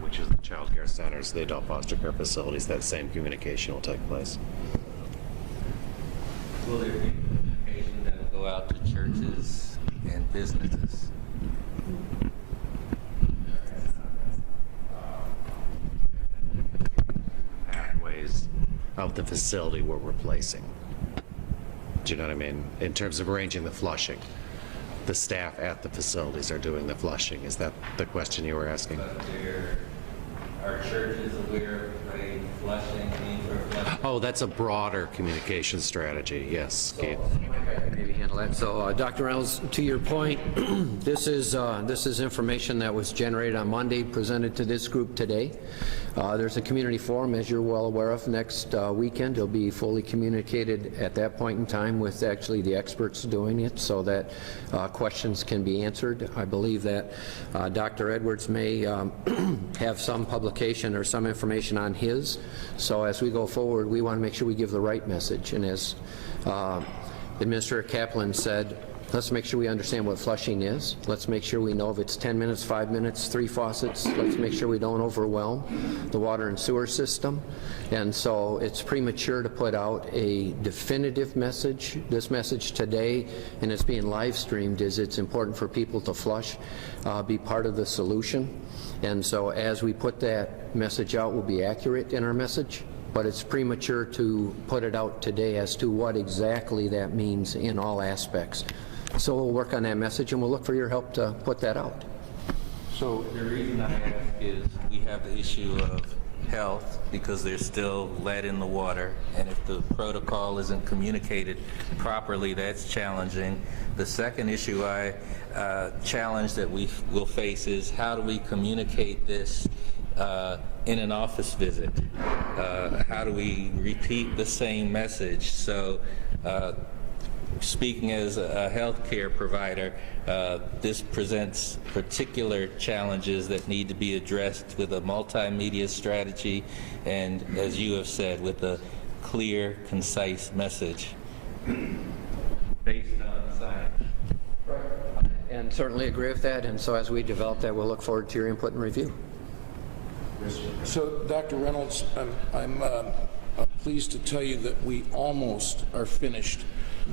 Which is the child care centers, the adult foster care facilities, that same communication will take place. Will there be communication that will go out to churches and businesses? Pathways of the facility we're replacing. Do you know what I mean? In terms of arranging the flushing. The staff at the facilities are doing the flushing. Is that the question you were asking? Are churches aware of a flushing need for flushing? Oh, that's a broader communication strategy. Yes, Keith. Maybe handle that. So, Dr. Reynolds, to your point, this is information that was generated on Monday, presented to this group today. There's a community forum, as you're well aware of, next weekend. It'll be fully communicated at that point in time with actually the experts doing it, so that questions can be answered. I believe that Dr. Edwards may have some publication or some information on his. So as we go forward, we want to make sure we give the right message. And as Administrator Kaplan said, let's make sure we understand what flushing is. Let's make sure we know if it's 10 minutes, 5 minutes, 3 faucets. Let's make sure we don't overwhelm the water and sewer system. And so it's premature to put out a definitive message. This message today, and it's being live streamed, is it's important for people to flush, be part of the solution. And so as we put that message out, we'll be accurate in our message. But it's premature to put it out today as to what exactly that means in all aspects. So we'll work on that message, and we'll look for your help to put that out. So the reason I ask is we have the issue of health, because there's still lead in the water, and if the protocol isn't communicated properly, that's challenging. The second issue challenge that we will face is how do we communicate this in an office visit? How do we repeat the same message? So speaking as a healthcare provider, this presents particular challenges that need to be addressed with a multimedia strategy, and as you have said, with a clear, concise message based on science. And certainly agree with that, and so as we develop that, we'll look forward to your input and review. So, Dr. Reynolds, I'm pleased to tell you that we almost are finished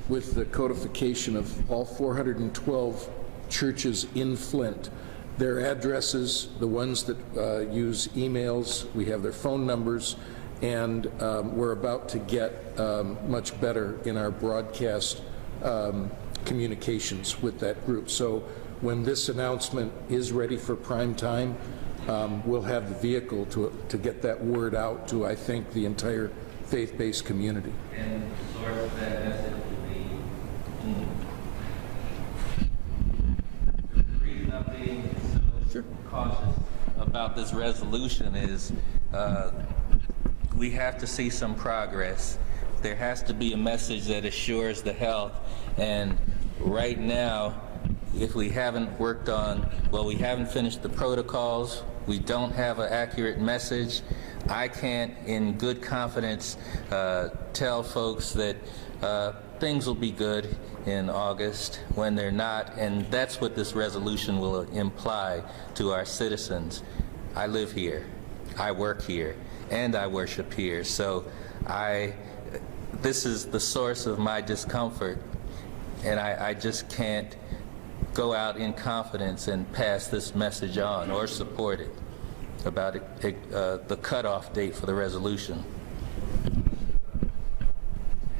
with the codification of all 412 churches in Flint. Their addresses, the ones that use emails, we have their phone numbers, and we're about to get much better in our broadcast communications with that group. So when this announcement is ready for prime time, we'll have the vehicle to get that word out to, I think, the entire faith-based community. And the source of that message would be the reason I'm being so cautious about this resolution is we have to see some progress. There has to be a message that assures the health, and right now, if we haven't worked on, well, we haven't finished the protocols, we don't have an accurate message, I can't in good confidence tell folks that things will be good in August when they're not, and that's what this resolution will imply to our citizens. I live here, I work here, and I worship here, so this is the source of my discomfort, and I just can't go out in confidence and pass this message on or support it about the cutoff date for the resolution.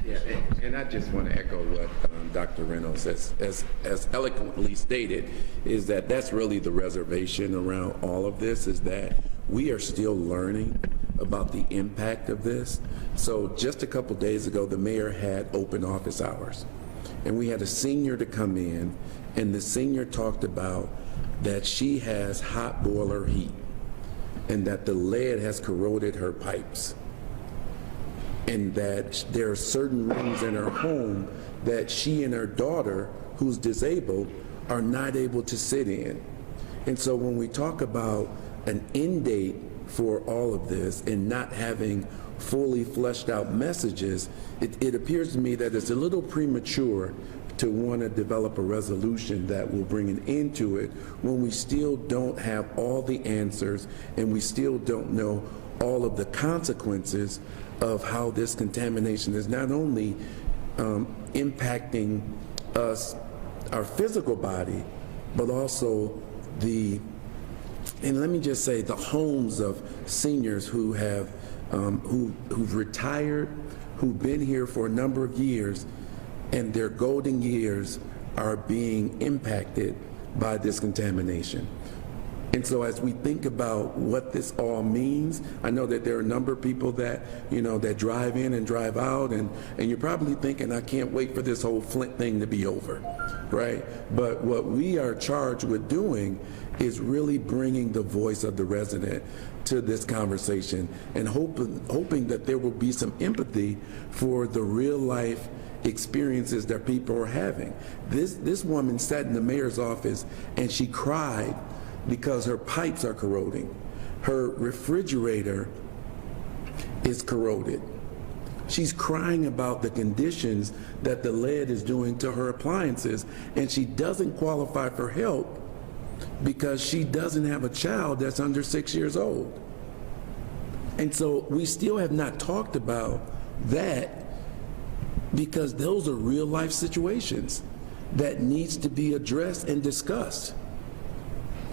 Yeah, and I just want to echo what Dr. Reynolds as eloquently stated, is that that's really the reservation around all of this, is that we are still learning about the impact of this. So just a couple days ago, the mayor had open office hours, and we had a senior to come in, and the senior talked about that she has hot boiler heat and that the lead has corroded her pipes, and that there are certain rooms in her home that she and her daughter, who's disabled, are not able to sit in. And so when we talk about an end date for all of this and not having fully fleshed out messages, it appears to me that it's a little premature to want to develop a resolution that will bring an end to it when we still don't have all the answers and we still don't know all of the consequences of how this contamination is not only impacting us, our physical body, but also and let me just say, the homes of seniors who have who've retired, who've been here for a number of years, and their golden years are being impacted by this contamination. And so as we think about what this all means, I know that there are a number of people that, that drive in and drive out, and you're probably thinking, I can't wait for this whole Flint thing to be over, right? But what we are charged with doing is really bringing the voice of the resident to this conversation and hoping that there will be some empathy for the real life experiences that people are having. This woman sat in the mayor's office and she cried because her pipes are corroding. Her refrigerator is corroded. She's crying about the conditions that the lead is doing to her appliances, and she doesn't qualify for help because she doesn't have a child that's under 6 years old. And so we still have not talked about that, because those are real life situations that needs to be addressed and discussed.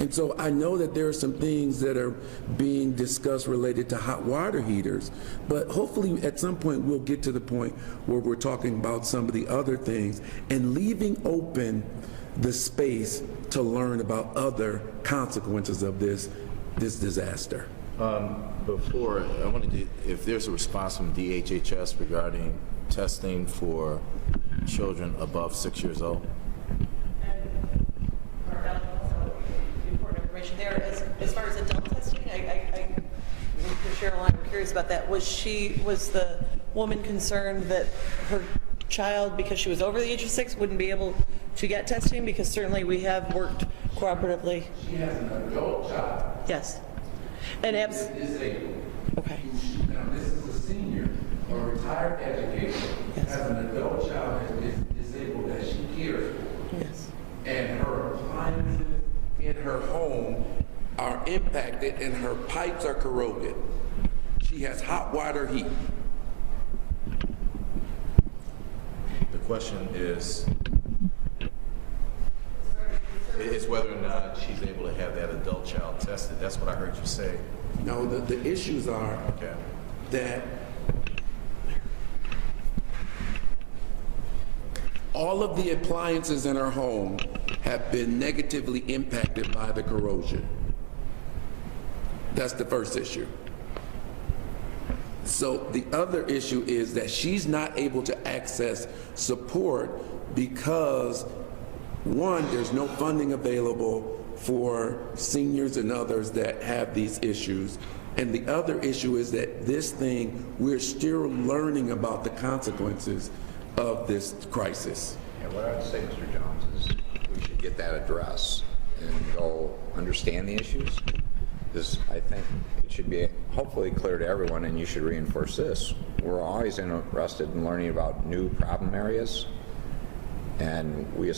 And so I know that there are some things that are being discussed related to hot water heaters, but hopefully at some point we'll get to the point where we're talking about some of the other things and leaving open the space to learn about other consequences of this disaster. Before, I wanted to, if there's a response from DHHS regarding testing for children above 6 years old. Important information there. As far as adult testing, Cheryl and I were curious about that. Was the woman concerned that her child, because she was over the age of 6, wouldn't be able to get testing? Because certainly we have worked cooperatively. She has an adult child. Yes. And disabled. Okay. Now, this is a senior or retired educator, has an adult child that is disabled that she cares for. Yes. And her appliances in her home are impacted and her pipes are corroded. She has hot water heat. The question is whether or not she's able to have that adult child tested. That's what I heard you say. No, the issues are that all of the appliances in her home have been negatively impacted by the corrosion. That's the first issue. So the other issue is that she's not able to access support because, one, there's no funding available for seniors and others that have these issues. And the other issue is that this thing, we're still learning about the consequences of this crisis. And what I would say, Mr. Jones, is we should get that addressed and go understand the issues. This, I think it should be hopefully clear to everyone, and you should reinforce this. We're always interested in learning about new problem areas, and we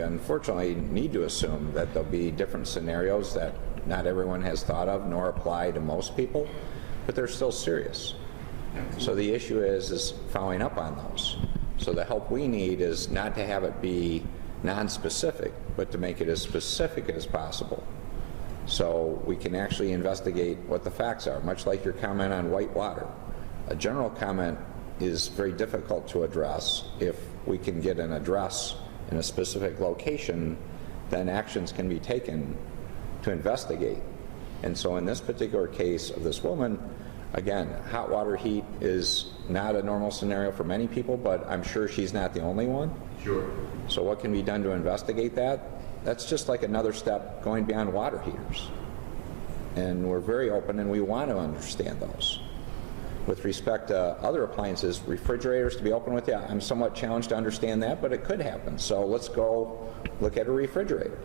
unfortunately need to assume that there'll be different scenarios that not everyone has thought of nor apply to most people, but they're still serious. So the issue is following up on those. So the help we need is not to have it be non-specific, but to make it as specific as possible, so we can actually investigate what the facts are, much like your comment on white water. A general comment is very difficult to address. If we can get an address in a specific location, then actions can be taken to investigate. And so in this particular case of this woman, again, hot water heat is not a normal scenario for many people, but I'm sure she's not the only one. Sure. So what can be done to investigate that? That's just like another step going beyond water heaters. And we're very open and we want to understand those. With respect to other appliances, refrigerators, to be open with you, I'm somewhat challenged to understand that, but it could happen. So let's go look at a refrigerator.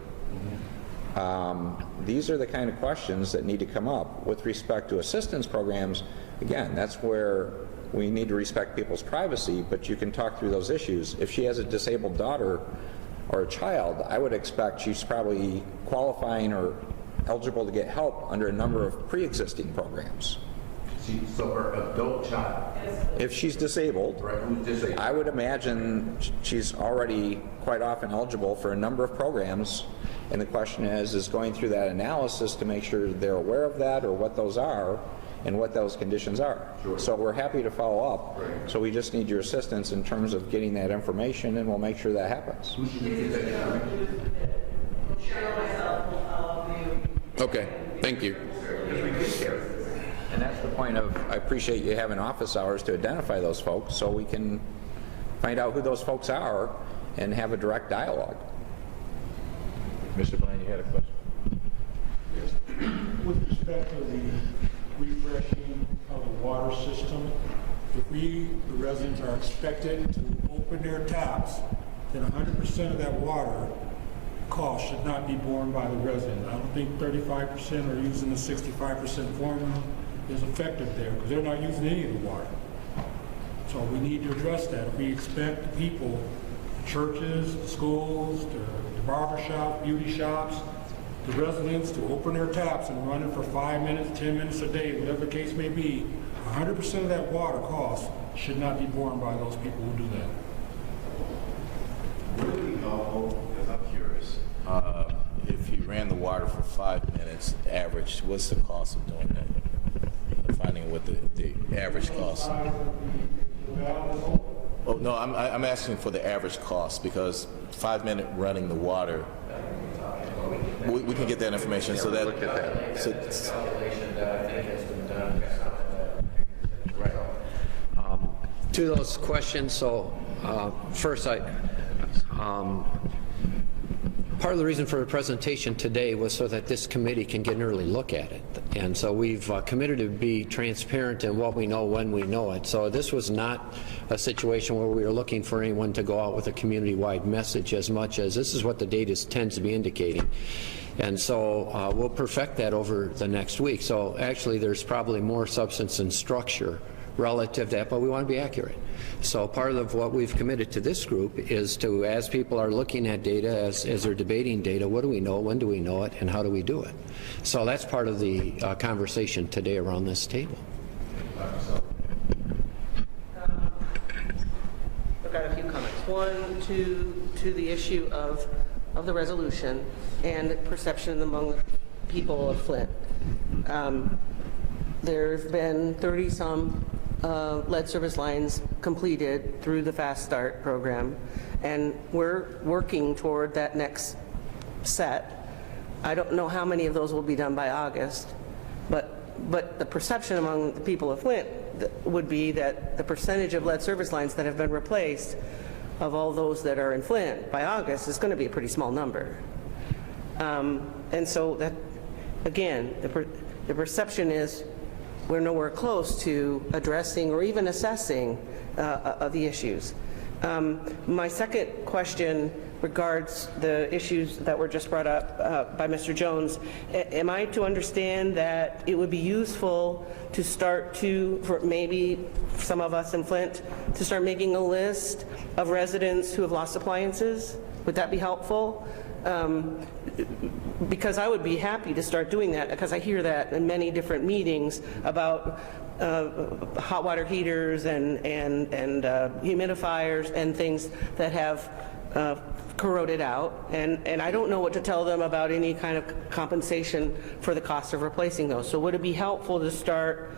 These are the kind of questions that need to come up. With respect to assistance programs, again, that's where we need to respect people's privacy, but you can talk through those issues. If she has a disabled daughter or a child, I would expect she's probably qualifying or eligible to get help under a number of pre-existing programs. So her adult child? If she's disabled, Right, who's disabled? I would imagine she's already quite often eligible for a number of programs, and the question is going through that analysis to make sure they're aware of that or what those are and what those conditions are. Sure. So we're happy to follow up. Right. So we just need your assistance in terms of getting that information, and we'll make sure that happens. Who should get that information? Okay, thank you. And that's the point of, I appreciate you having office hours to identify those folks so we can find out who those folks are and have a direct dialogue. Mr. Blaine, you had a question? With respect to the refreshing of the water system, if we, the residents, are expected to open their taps, then 100% of that water cost should not be borne by the resident. I don't think 35% or using the 65% formula is effective there, because they're not using any of the water. So we need to address that. If we expect the people, the churches, the schools, the barber shop, beauty shops, the residents to open their taps and run it for 5 minutes, 10 minutes a day, whatever the case may be, 100% of that water cost should not be borne by those people who do that. Would it be helpful, because I'm curious, if you ran the water for 5 minutes, average, what's the cost of doing that? Finding what the average cost. Oh, no, I'm asking for the average cost, because 5-minute running the water, we can get that information. So that, look at that. So, right. To those questions, so first, part of the reason for the presentation today was so that this committee can get an early look at it. And so we've committed to be transparent in what we know when we know it. So this was not a situation where we were looking for anyone to go out with a community-wide message as much as this is what the data tends to be indicating. And so we'll perfect that over the next week. So actually there's probably more substance and structure relative to that, but we want to be accurate. So part of what we've committed to this group is to, as people are looking at data, as they're debating data, what do we know, when do we know it, and how do we do it? So that's part of the conversation today around this table. I've got a few comments. One, to the issue of the resolution and perception among the people of Flint. There's been 30-some lead service lines completed through the Fast Start program, and we're working toward that next set. I don't know how many of those will be done by August, but the perception among the people of Flint would be that the percentage of lead service lines that have been replaced of all those that are in Flint by August is going to be a pretty small number. And so that, again, the perception is we're nowhere close to addressing or even assessing the issues. My second question regards the issues that were just brought up by Mr. Jones. Am I to understand that it would be useful to start for maybe some of us in Flint, to start making a list of residents who have lost appliances? Would that be helpful? Because I would be happy to start doing that, because I hear that in many different meetings about hot water heaters and humidifiers and things that have corroded out, and I don't know what to tell them about any kind of compensation for the cost of replacing those. So would it be helpful to start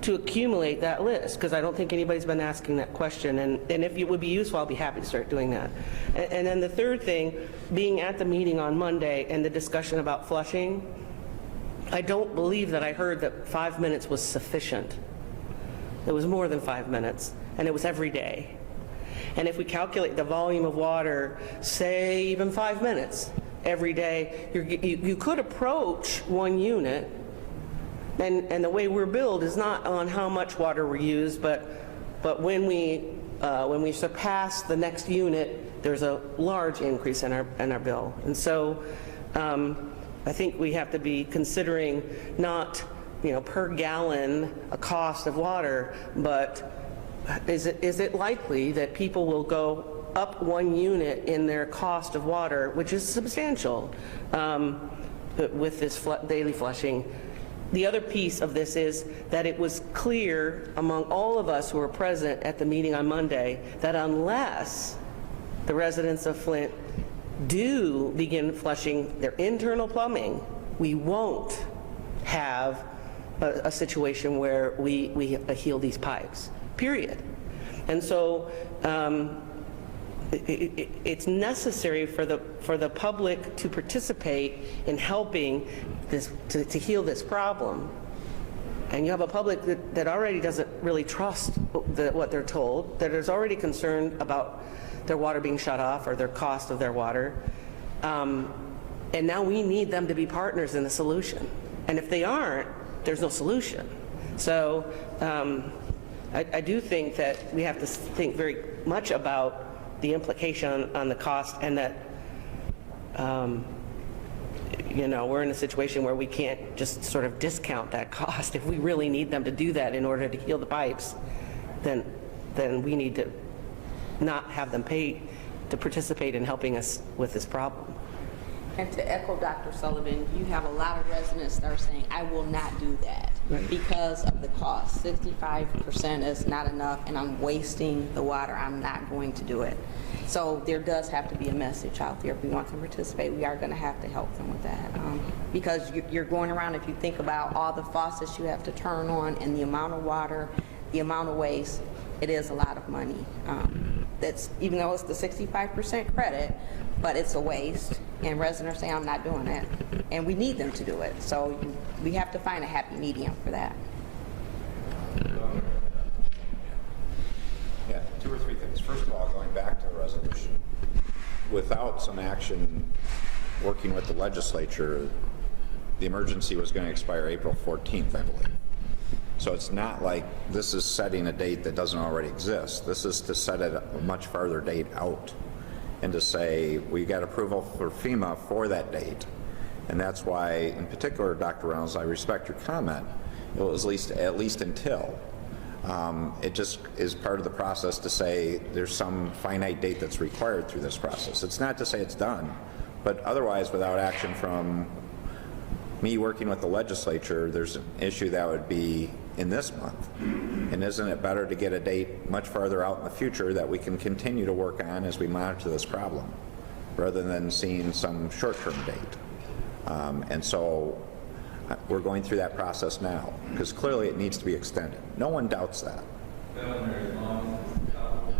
to accumulate that list? Because I don't think anybody's been asking that question, and if it would be useful, I'll be happy to start doing that. And then the third thing, being at the meeting on Monday and the discussion about flushing, I don't believe that I heard that 5 minutes was sufficient. It was more than 5 minutes, and it was every day. And if we calculate the volume of water, say even 5 minutes every day, you could approach 1 unit, and the way we're billed is not on how much water we use, but when we surpass the next unit, there's a large increase in our bill. And so I think we have to be considering not, per gallon a cost of water, but is it likely that people will go up 1 unit in their cost of water, which is substantial, with this daily flushing? The other piece of this is that it was clear among all of us who were present at the meeting on Monday that unless the residents of Flint do begin flushing their internal plumbing, we won't have a situation where we heal these pipes, period. And so it's necessary for the public to participate in helping this to heal this problem. And you have a public that already doesn't really trust what they're told, that is already concerned about their water being shut off or their cost of their water. And now we need them to be partners in the solution. And if they aren't, there's no solution. So I do think that we have to think very much about the implication on the cost, and that we're in a situation where we can't just sort of discount that cost. If we really need them to do that in order to heal the pipes, then we need to not have them pay to participate in helping us with this problem. And to echo Dr. Sullivan, you have a lot of residents that are saying, I will not do that because of the cost. 65% is not enough, and I'm wasting the water. I'm not going to do it. So there does have to be a message out there. If we want to participate, we are going to have to help them with that. Because you're going around, if you think about all the faucets you have to turn on and the amount of water, the amount of waste, it is a lot of money. That's, even though it's the 65% credit, but it's a waste, and residents say, I'm not doing it, and we need them to do it. So we have to find a happy medium for that. Yeah, 2 or 3 things. First of all, going back to the resolution, without some action working with the legislature, the emergency was going to expire April 14th, I believe. So it's not like this is setting a date that doesn't already exist. This is to set a much farther date out and to say we got approval for FEMA for that date. And that's why, in particular, Dr. Reynolds, I respect your comment. It was at least until. It just is part of the process to say there's some finite date that's required through this process. It's not to say it's done, but otherwise, without action from me working with the legislature, there's an issue that would be in this month. And isn't it better to get a date much farther out in the future that we can continue to work on as we monitor this problem, rather than seeing some short-term date? And so we're going through that process now, because clearly it needs to be extended. No one doubts that. Governor, as long as it's probable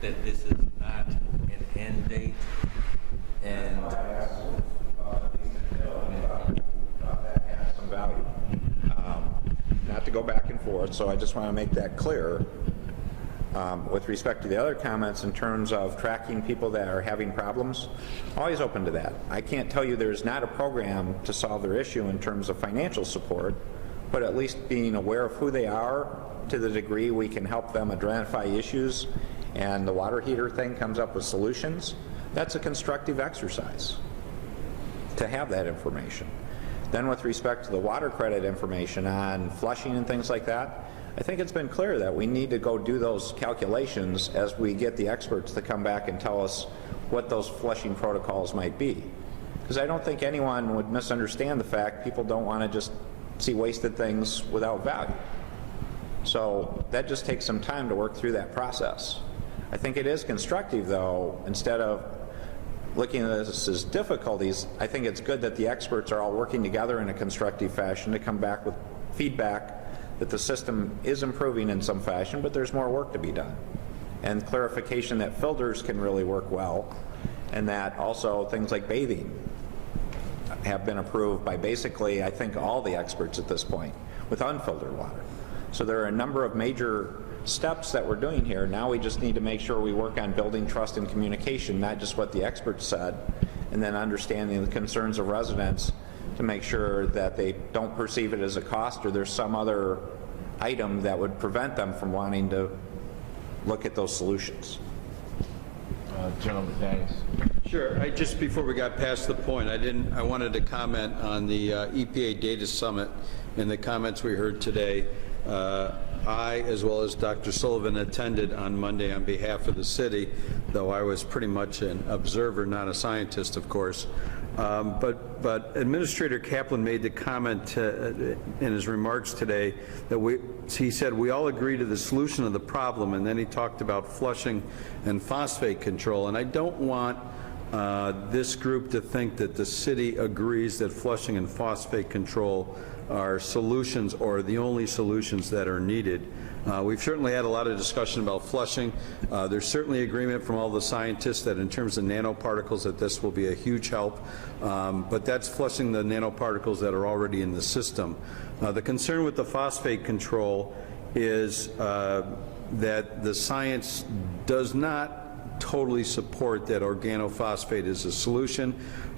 that this is not an end date, and some value. Not to go back and forth, so I just want to make that clear. With respect to the other comments in terms of tracking people that are having problems, always open to that. I can't tell you there's not a program to solve their issue in terms of financial support, but at least being aware of who they are to the degree we can help them identify issues, and the water heater thing comes up with solutions. That's a constructive exercise to have that information. Then with respect to the water credit information on flushing and things like that, I think it's been clear that we need to go do those calculations as we get the experts to come back and tell us what those flushing protocols might be. Because I don't think anyone would misunderstand the fact people don't want to just see wasted things without value. So that just takes some time to work through that process. I think it is constructive, though, instead of looking at this as difficulties, I think it's good that the experts are all working together in a constructive fashion to come back with feedback that the system is improving in some fashion, but there's more work to be done. And clarification that filters can really work well, and that also things like bathing have been approved by basically, I think, all the experts at this point with unfiltered water. So there are a number of major steps that we're doing here. Now we just need to make sure we work on building trust and communication, not just what the experts said, and then understanding the concerns of residents to make sure that they don't perceive it as a cost or there's some other item that would prevent them from wanting to look at those solutions. General McDaniels. Sure. Just before we got past the point, I wanted to comment on the EPA Data Summit and the comments we heard today. I, as well as Dr. Sullivan, attended on Monday on behalf of the city, though I was pretty much an observer, not a scientist, of course. But Administrator Kaplan made the comment in his remarks today that he said we all agree to the solution of the problem, and then he talked about flushing and phosphate control. And I don't want this group to think that the city agrees that flushing and phosphate control are solutions or the only solutions that are needed. We've certainly had a lot of discussion about flushing. There's certainly agreement from all the scientists that in terms of nanoparticles that this will be a huge help, but that's flushing the nanoparticles that are already in the system. The concern with the phosphate control is that the science does not totally support that organophosphate is a solution.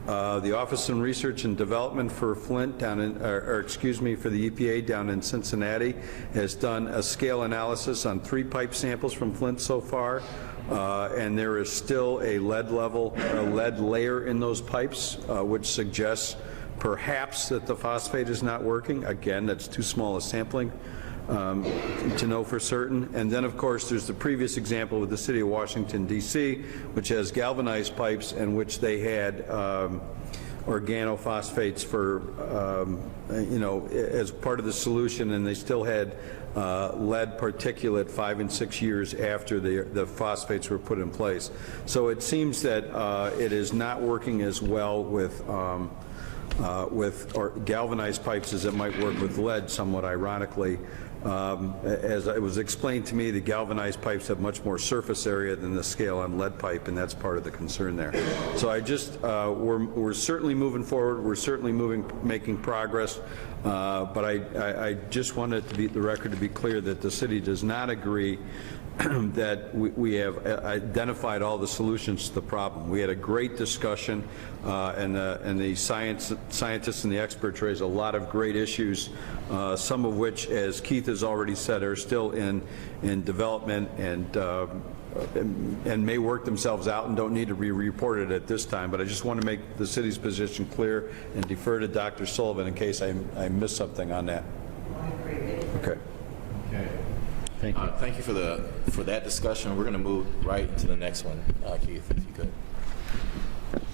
The Office of Research and Development for Flint down in, for the EPA down in Cincinnati has done a scale analysis on 3 pipe samples from Flint so far, and there is still a lead layer in those pipes, which suggests perhaps that the phosphate is not working. Again, that's too small a sampling to know for certain. And then, of course, there's the previous example with the city of Washington, D.C., which has galvanized pipes in which they had organophosphates for, as part of the solution, and they still had lead particulate 5 and 6 years after the phosphates were put in place. So it seems that it is not working as well with galvanized pipes as it might work with lead, somewhat ironically. As it was explained to me, the galvanized pipes have much more surface area than the scale on lead pipe, and that's part of the concern there. So I just, we're certainly moving forward, we're certainly making progress, but I just wanted the record to be clear that the city does not agree that we have identified all the solutions to the problem. We had a great discussion, and the scientists and the experts raised a lot of great issues, some of which, as Keith has already said, are still in development and may work themselves out and don't need to be reported at this time. But I just want to make the city's position clear and defer to Dr. Sullivan in case I missed something on that. Okay. Thank you. Thank you for that discussion. We're going to move right to the next one, Keith, if you could.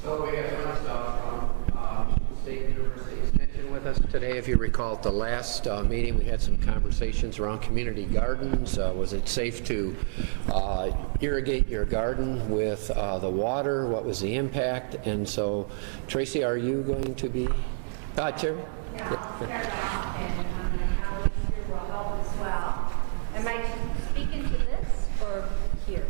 So we have first from State University Extension with us today. If you recall, at the last meeting, we had some conversations around community gardens. Was it safe to irrigate your garden with the water? What was the impact? And so, Tracy, are you going to be? Terry? Yeah, I'll start off, and Alex here will help as well. Am I speaking to this or here?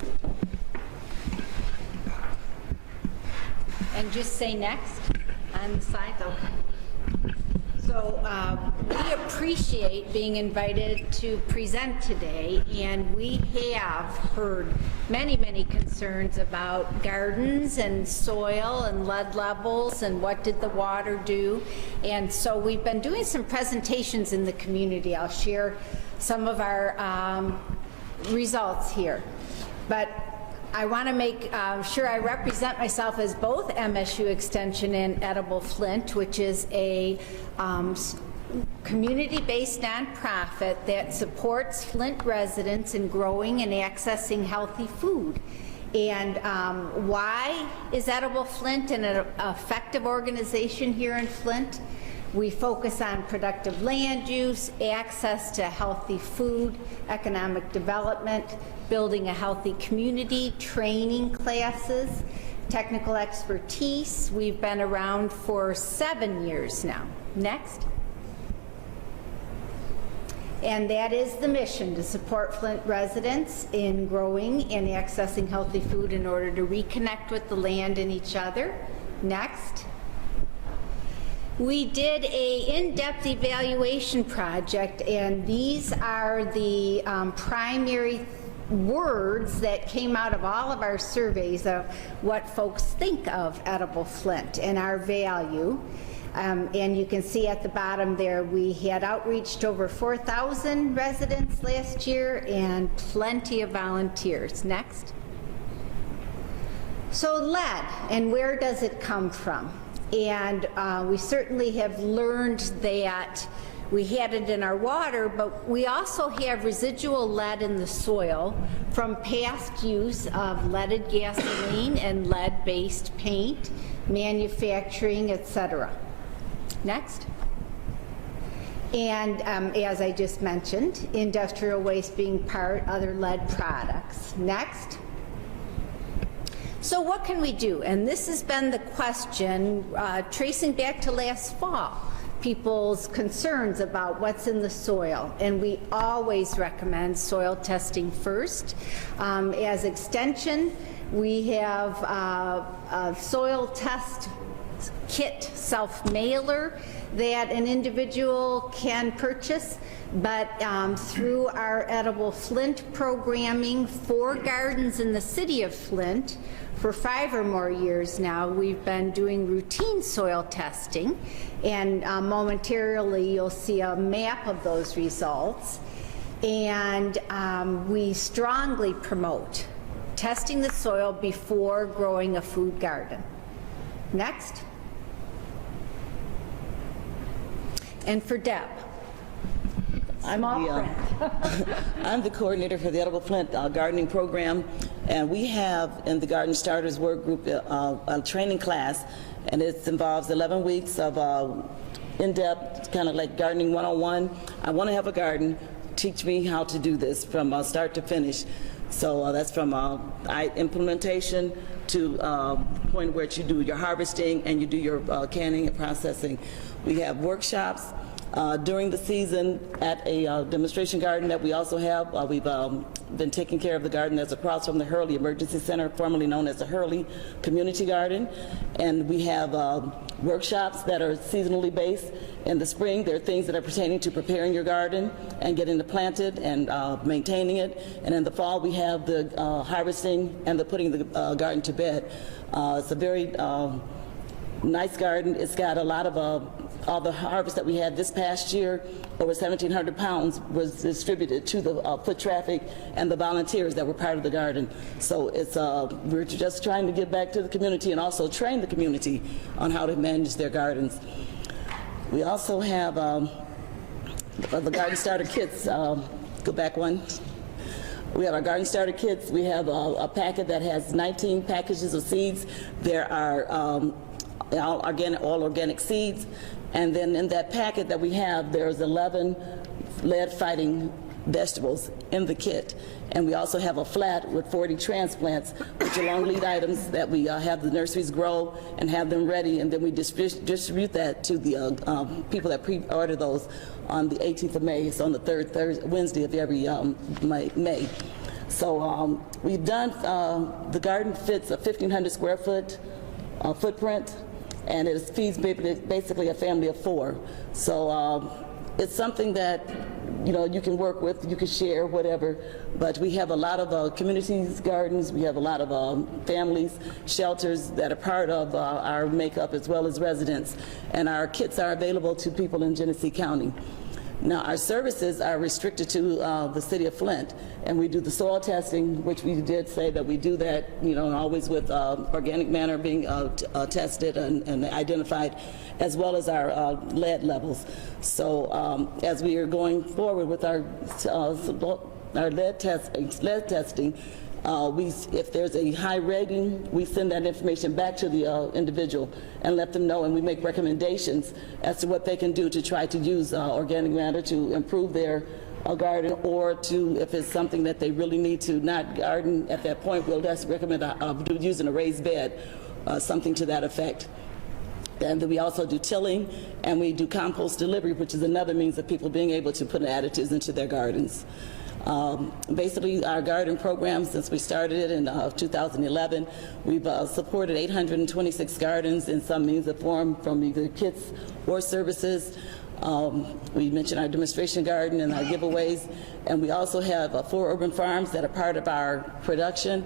And just say next on the side? Okay. So we appreciate being invited to present today, and we have heard many, many concerns about gardens and soil and lead levels and what did the water do. And so we've been doing some presentations in the community. I'll share some of our results here. But I want to make sure I represent myself as both MSU Extension and Edible Flint, which is a community-based nonprofit that supports Flint residents in growing and accessing healthy food. And why is Edible Flint an effective organization here in Flint? We focus on productive land use, access to healthy food, economic development, building a healthy community, training classes, technical expertise. We've been around for 7 years now. Next. And that is the mission, to support Flint residents in growing and accessing healthy food in order to reconnect with the land and each other. Next. We did a in-depth evaluation project, and these are the primary words that came out of all of our surveys of what folks think of Edible Flint and our value. And you can see at the bottom there, we had outreach to over 4,000 residents last year and plenty of volunteers. Next. So lead, and where does it come from? And we certainly have learned that we had it in our water, but we also have residual lead in the soil from past use of leaded gasoline and lead-based paint, manufacturing, etc. Next. And as I just mentioned, industrial waste being part, other lead products. Next. So what can we do? And this has been the question tracing back to last fall, people's concerns about what's in the soil. And we always recommend soil testing first. As extension, we have a soil test kit self-mailer that an individual can purchase, but through our Edible Flint programming for gardens in the city of Flint, for 5 or more years now, we've been doing routine soil testing, and momentarily you'll see a map of those results. And we strongly promote testing the soil before growing a food garden. Next. And for Deb. I'm the coordinator for the Edible Flint gardening program, and we have in the Garden Starters Work Group a training class, and it involves 11 weeks of in-depth, kind of like gardening 101. I want to have a garden. Teach me how to do this from start to finish. So that's from implementation to the point where you do your harvesting and you do your canning and processing. We have workshops during the season at a demonstration garden that we also have. We've been taking care of the garden that's across from the Hurley Emergency Center, formerly known as the Hurley Community Garden. And we have workshops that are seasonally based. In the spring, there are things that are pertaining to preparing your garden and getting it planted and maintaining it. And in the fall, we have the harvesting and the putting the garden to bed. It's a very nice garden. It's got a lot of all the harvest that we had this past year. Over 1,700 pounds was distributed to the foot traffic and the volunteers that were part of the garden. So it's we're just trying to give back to the community and also train the community on how to manage their gardens. We also have the Garden Starter Kits. Go back one. We have our Garden Starter Kits. We have a packet that has 19 packages of seeds. There are all organic seeds. And then in that packet that we have, there's 11 lead-fighting vegetables in the kit. And we also have a flat with 40 transplants, which are long lead items that we have the nurseries grow and have them ready, and then we distribute that to the people that pre-order those on the 18th of May. It's on the third Wednesday of every May. So we've done, the garden fits a 1,500 square foot footprint, and it feeds basically a family of 4. So it's something that you can work with, you can share, whatever. But we have a lot of communities gardens, we have a lot of families, shelters that are part of our makeup as well as residents. And our kits are available to people in Genesee County. Now, our services are restricted to the city of Flint, and we do the soil testing, which we did say that we do that, always with organic matter being tested and identified, as well as our lead levels. So as we are going forward with our lead testing, If there's a high rating, we send that information back to the individual and let them know, and we make recommendations as to what they can do to try to use organic matter to improve their garden, or to, if it's something that they really need to not garden at that point, we'll just recommend using a raised bed, something to that effect. And then we also do tilling, and we do compost delivery, which is another means of people being able to put additives into their gardens. Basically, our garden program, since we started it in 2011, we've supported 826 gardens in some means of form, from either kits or services. We mentioned our demonstration garden and our giveaways, and we also have 4 urban farms that are part of our production.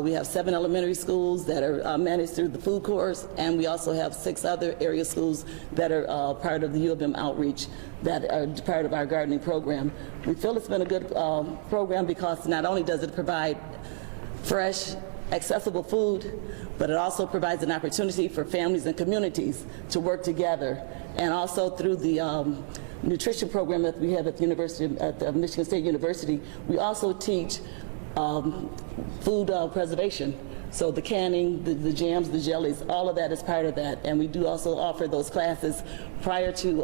We have 7 elementary schools that are managed through the food course, and we also have 6 other area schools that are part of the U of M outreach that are part of our gardening program. We feel it's been a good program because not only does it provide fresh, accessible food, but it also provides an opportunity for families and communities to work together. And also through the nutrition program that we have at the University, at Michigan State University, we also teach food preservation. So the canning, the jams, the jellies, all of that is part of that. And we do also offer those classes prior to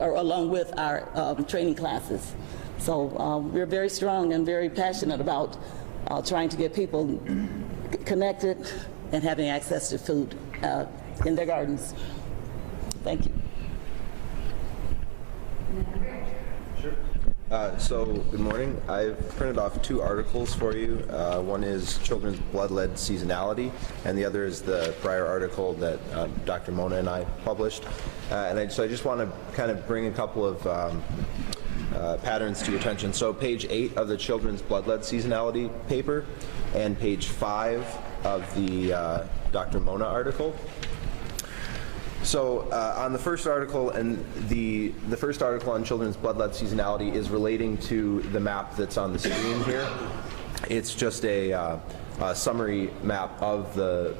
or along with our training classes. So we're very strong and very passionate about trying to get people connected and having access to food in their gardens. Thank you. So, good morning. I've printed off 2 articles for you. One is children's blood lead seasonality, and the other is the prior article that Dr. Mona and I published. So I just want to kind of bring a couple of patterns to your attention. So page 8 of the children's blood lead seasonality paper and page 5 of the Dr. Mona article. So on the first article, and the first article on children's blood lead seasonality is relating to the map that's on the screen here. It's just a summary map of the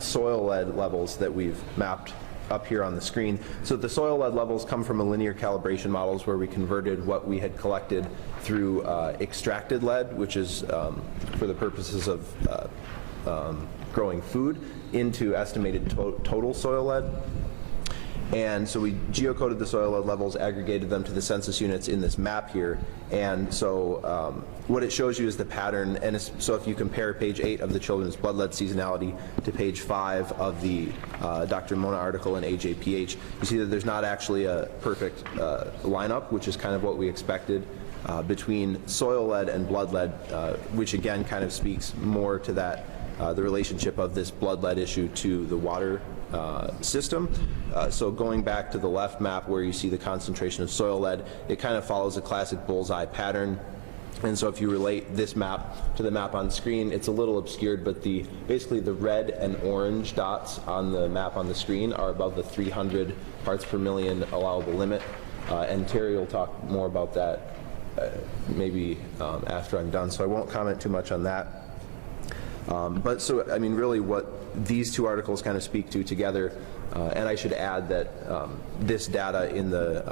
soil lead levels that we've mapped up here on the screen. So the soil lead levels come from a linear calibration models where we converted what we had collected through extracted lead, which is for the purposes of growing food, into estimated total soil lead. And so we geocoded the soil lead levels, aggregated them to the census units in this map here. And so what it shows you is the pattern. And so if you compare page 8 of the children's blood lead seasonality to page 5 of the Dr. Mona article in AJPH, you see that there's not actually a perfect lineup, which is kind of what we expected between soil lead and blood lead, which again kind of speaks more to that the relationship of this blood lead issue to the water system. So going back to the left map where you see the concentration of soil lead, it kind of follows a classic bullseye pattern. And so if you relate this map to the map on the screen, it's a little obscured, but basically the red and orange dots on the map on the screen are above the 300 parts per million allowable limit. And Terry will talk more about that maybe after I'm done, so I won't comment too much on that. But so, I mean, really what these 2 articles kind of speak to together, and I should add that this data in the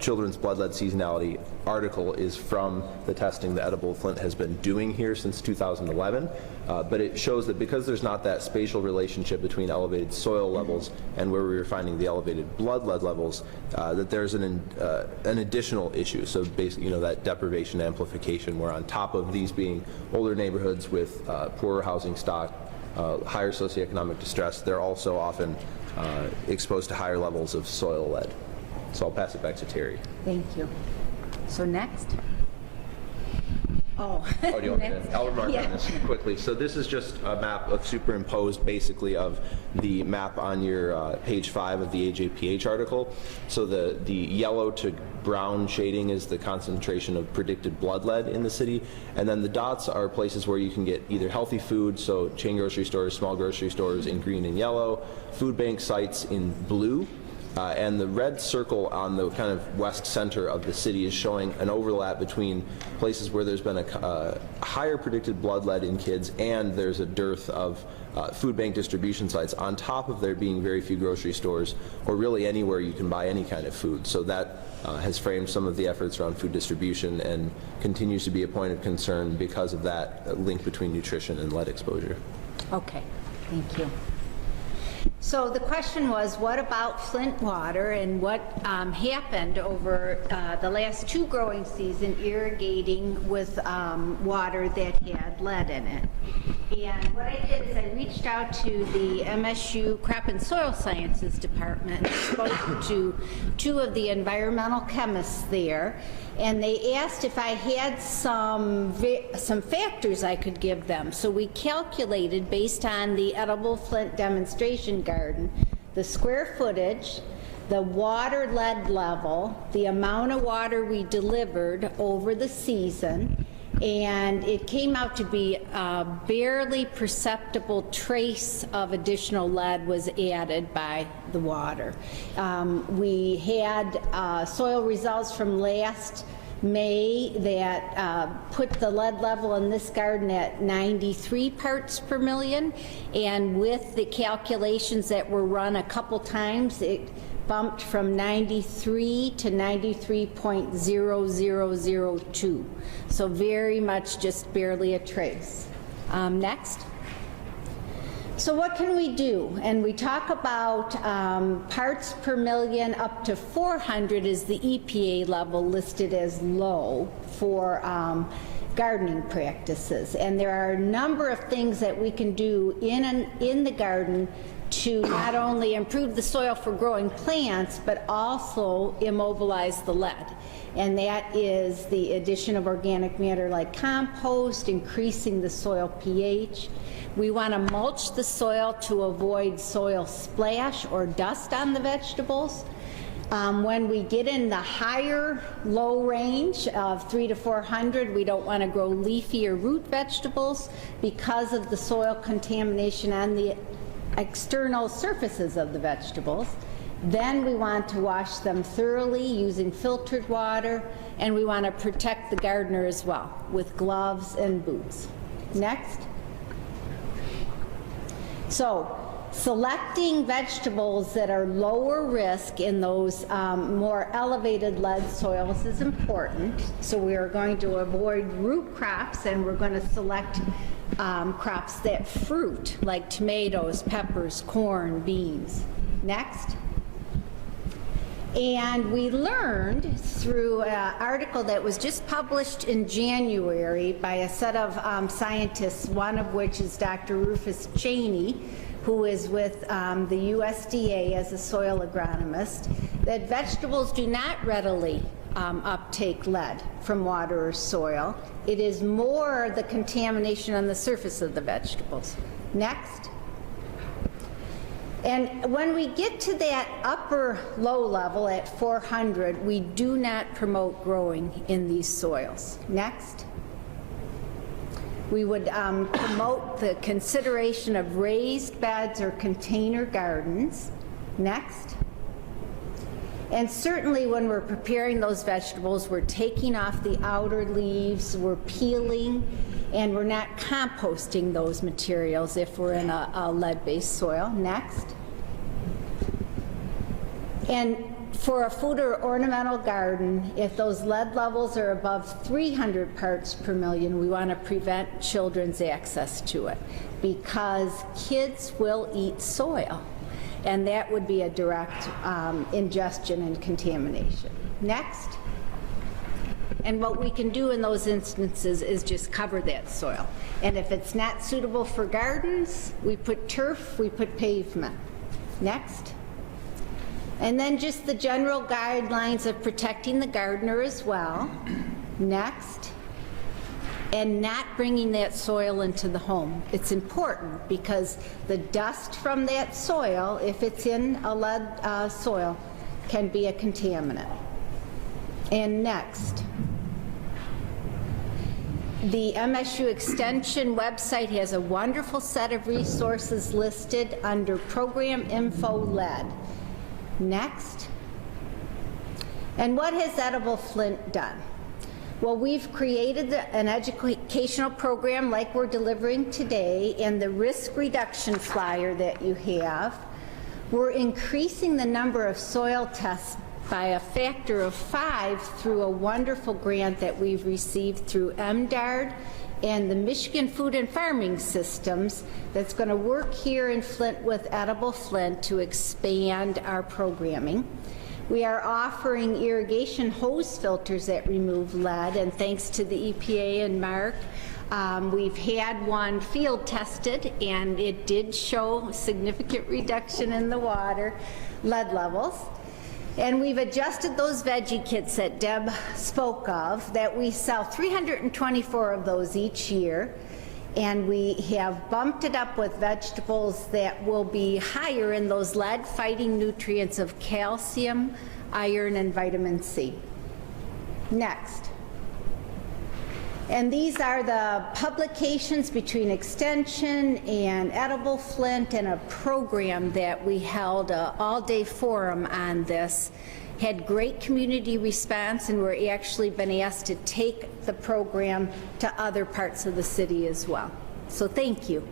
children's blood lead seasonality article is from the testing that Edible Flint has been doing here since 2011, but it shows that because there's not that spatial relationship between elevated soil levels and where we were finding the elevated blood lead levels, that there's an additional issue. So basically, that deprivation amplification, where on top of these being older neighborhoods with poorer housing stock, higher socioeconomic distress, they're also often exposed to higher levels of soil lead. So I'll pass it back to Terry. Thank you. So next. Oh, do you want me to? I'll remark on this quickly. So this is just a map of superimposed, basically, of the map on your page 5 of the AJPH article. So the yellow to brown shading is the concentration of predicted blood lead in the city, and then the dots are places where you can get either healthy food, so chain grocery stores, small grocery stores in green and yellow, food bank sites in blue, And the red circle on the kind of west center of the city is showing an overlap between places where there's been a higher predicted blood lead in kids and there's a dearth of food bank distribution sites, on top of there being very few grocery stores or really anywhere you can buy any kind of food. So that has framed some of the efforts around food distribution and continues to be a point of concern because of that link between nutrition and lead exposure. Okay, thank you. So the question was, what about Flint water, and what happened over the last 2 growing seasons irrigating with water that had lead in it? And what I did is I reached out to the MSU Crop and Soil Sciences Department and spoke to 2 of the environmental chemists there, and they asked if I had some factors I could give them. So we calculated, based on the Edible Flint demonstration garden, the square footage, the water lead level, the amount of water we delivered over the season, and it came out to be a barely perceptible trace of additional lead was added by the water. We had soil results from last May that put the lead level in this garden at 93 parts per million, and with the calculations that were run a couple times, it bumped from 93 to 93.0002. So very much just barely a trace. Next. So what can we do? And we talk about parts per million up to 400 is the EPA level listed as low for gardening practices. And there are a number of things that we can do in the garden to not only improve the soil for growing plants, but also immobilize the lead. And that is the addition of organic matter like compost, increasing the soil pH. We want to mulch the soil to avoid soil splash or dust on the vegetables. When we get in the higher low range of 300 to 400, we don't want to grow leafy or root vegetables because of the soil contamination on the external surfaces of the vegetables. Then we want to wash them thoroughly using filtered water, and we want to protect the gardener as well with gloves and boots. Next. So, selecting vegetables that are lower risk in those more elevated lead soils is important. So we are going to avoid root crops, and we're going to select crops that fruit, like tomatoes, peppers, corn, beans. Next. And we learned through an article that was just published in January by a set of scientists, one of which is Dr. Rufus Cheney, who is with the USDA as a soil agronomist, that vegetables do not readily uptake lead from water or soil. It is more the contamination on the surface of the vegetables. Next. And when we get to that upper low level at 400, we do not promote growing in these soils. Next. We would promote the consideration of raised beds or container gardens. Next. And certainly when we're preparing those vegetables, we're taking off the outer leaves, we're peeling, and we're not composting those materials if we're in a lead-based soil. Next. And for a food or ornamental garden, if those lead levels are above 300 parts per million, we want to prevent children's access to it, because kids will eat soil, and that would be a direct ingestion and contamination. Next. And what we can do in those instances is just cover that soil. And if it's not suitable for gardens, we put turf, we put pavement. Next. And then just the general guidelines of protecting the gardener as well. Next. And not bringing that soil into the home. It's important because the dust from that soil, if it's in a lead soil, can be a contaminant. And next. The MSU Extension website has a wonderful set of resources listed under Program Info Lead. Next. And what has Edible Flint done? Well, we've created an educational program like we're delivering today, and the risk reduction flyer that you have. We're increasing the number of soil tests by a factor of 5 through a wonderful grant that we've received through MDARD and the Michigan Food and Farming Systems that's going to work here in Flint with Edible Flint to expand our programming. We are offering irrigation hose filters that remove lead, and thanks to the EPA and Mark, we've had one field tested, and it did show significant reduction in the water lead levels. And we've adjusted those veggie kits that Deb spoke of, that we sell 324 of those each year. And we have bumped it up with vegetables that will be higher in those lead-fighting nutrients of calcium, iron, and vitamin C. Next. And these are the publications between Extension and Edible Flint, and a program that we held an all-day forum on this. Had great community response, and we're actually been asked to take the program to other parts of the city as well. So thank you.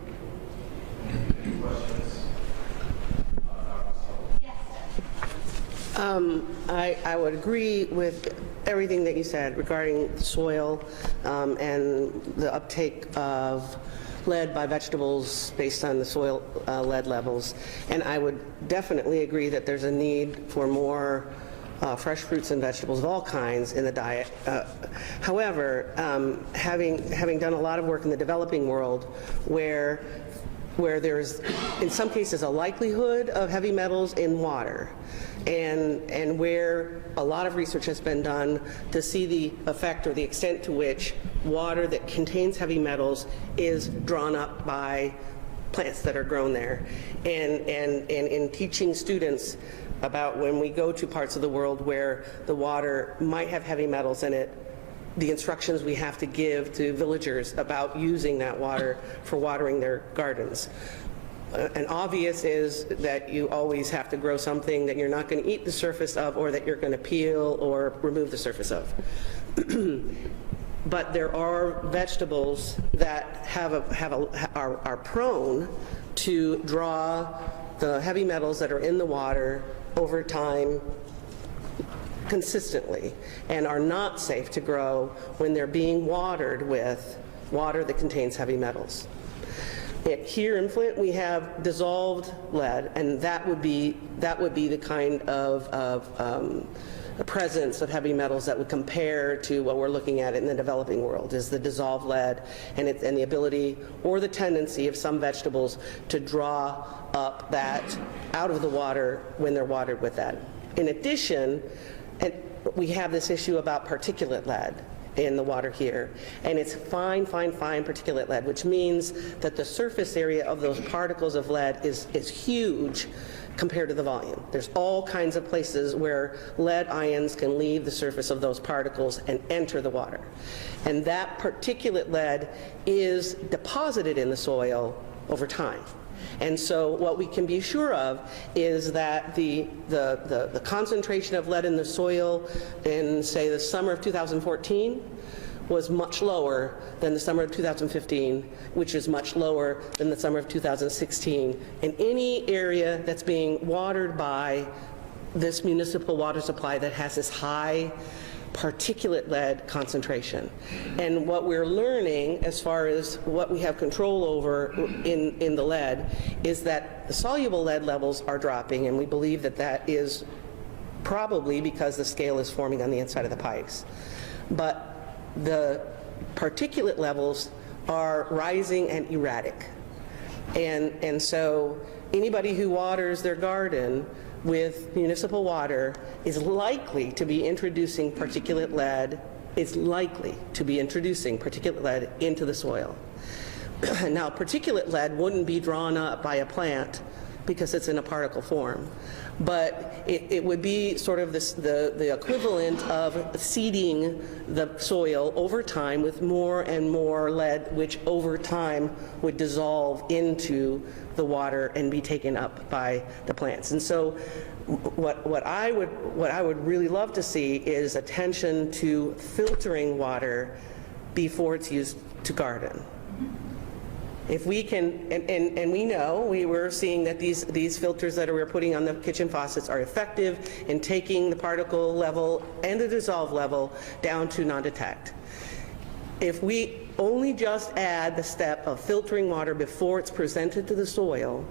I would agree with everything that you said regarding soil and the uptake of lead by vegetables based on the soil lead levels. And I would definitely agree that there's a need for more fresh fruits and vegetables of all kinds in the diet. However, having done a lot of work in the developing world where there's, in some cases, a likelihood of heavy metals in water, and where a lot of research has been done to see the effect or the extent to which water that contains heavy metals is drawn up by plants that are grown there. And in teaching students about when we go to parts of the world where the water might have heavy metals in it, the instructions we have to give to villagers about using that water for watering their gardens. An obvious is that you always have to grow something that you're not going to eat the surface of, or that you're going to peel or remove the surface of. But there are vegetables that are prone to draw the heavy metals that are in the water over time consistently, and are not safe to grow when they're being watered with water that contains heavy metals. Here in Flint, we have dissolved lead, and that would be the kind of presence of heavy metals that would compare to what we're looking at in the developing world, is the dissolved lead and the ability or the tendency of some vegetables to draw up that out of the water when they're watered with that. In addition, we have this issue about particulate lead in the water here, and it's fine particulate lead, which means that the surface area of those particles of lead is huge compared to the volume. There's all kinds of places where lead ions can leave the surface of those particles and enter the water. And that particulate lead is deposited in the soil over time. And so what we can be sure of is that the concentration of lead in the soil in, say, the summer of 2014 was much lower than the summer of 2015, which is much lower than the summer of 2016. In any area that's being watered by this municipal water supply that has this high particulate lead concentration. And what we're learning as far as what we have control over in the lead is that the soluble lead levels are dropping, and we believe that that is probably because the scale is forming on the inside of the pipes. But the particulate levels are rising and erratic. And so anybody who waters their garden with municipal water is likely to be introducing particulate lead, into the soil. Now, particulate lead wouldn't be drawn up by a plant because it's in a particle form, but it would be sort of the equivalent of seeding the soil over time with more and more lead, which over time would dissolve into the water and be taken up by the plants. And so what I would really love to see is attention to filtering water before it's used to garden. If we can, and we know, we were seeing that these filters that we're putting on the kitchen faucets are effective in taking the particle level and the dissolve level down to non-detect. If we only just add the step of filtering water before it's presented to the soil,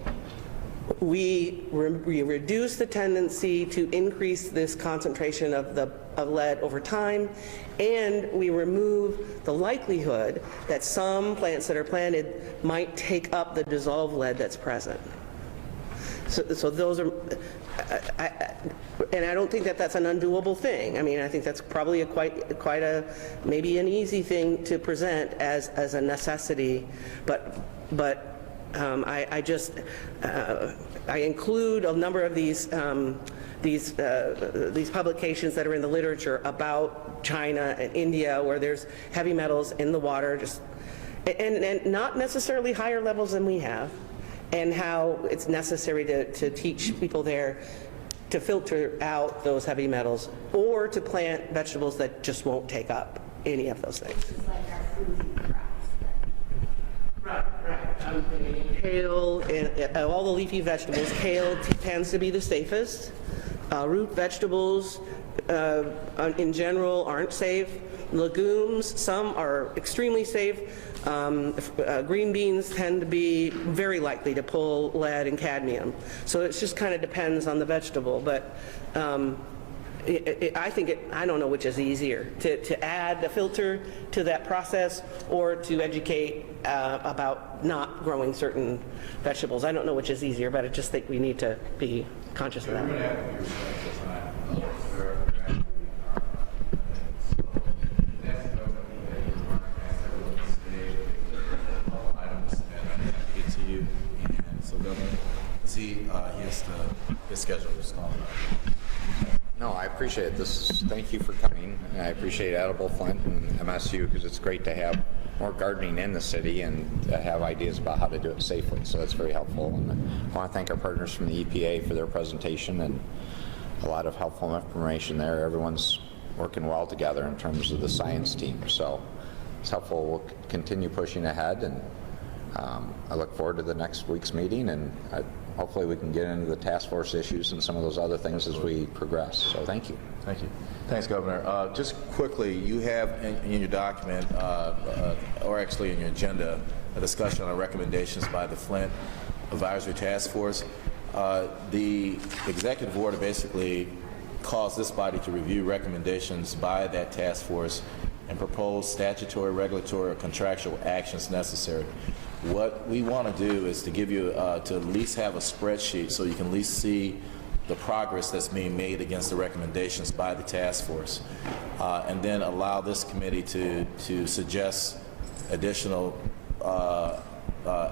we reduce the tendency to increase this concentration of lead over time, and we remove the likelihood that some plants that are planted might take up the dissolved lead that's present. So those are, and I don't think that that's an undoable thing. I mean, I think that's probably quite a, maybe an easy thing to present as a necessity, but I include a number of these publications that are in the literature about China and India, where there's heavy metals in the water, and not necessarily higher levels than we have, and how it's necessary to teach people there to filter out those heavy metals, or to plant vegetables that just won't take up any of those things. Right. Kale, and all the leafy vegetables, kale tends to be the safest. Root vegetables, in general, aren't safe. Legumes, some are extremely safe. Green beans tend to be very likely to pull lead and cadmium. So it just kind of depends on the vegetable. But I don't know which is easier, to add the filter to that process or to educate about not growing certain vegetables. I don't know which is easier, but I just think we need to be conscious of that. His schedule is calling. No, I appreciate this. Thank you for coming. I appreciate Edible Flint and MSU, because it's great to have more gardening in the city and to have ideas about how to do it safely. So that's very helpful. And I want to thank our partners from the EPA for their presentation and a lot of helpful information there. Everyone's working well together in terms of the science team. So it's helpful. We'll continue pushing ahead, and I look forward to the next week's meeting, and hopefully we can get into the task force issues and some of those other things as we progress. So thank you. Thank you. Thanks, Governor. Just quickly, you have in your document, or actually in your agenda, a discussion on recommendations by the Flint Advisory Task Force. The executive order basically calls this body to review recommendations by that task force and propose statutory, regulatory, or contractual actions necessary. What we want to do is to give you, to at least have a spreadsheet so you can at least see the progress that's being made against the recommendations by the task force, and then allow this committee to suggest additional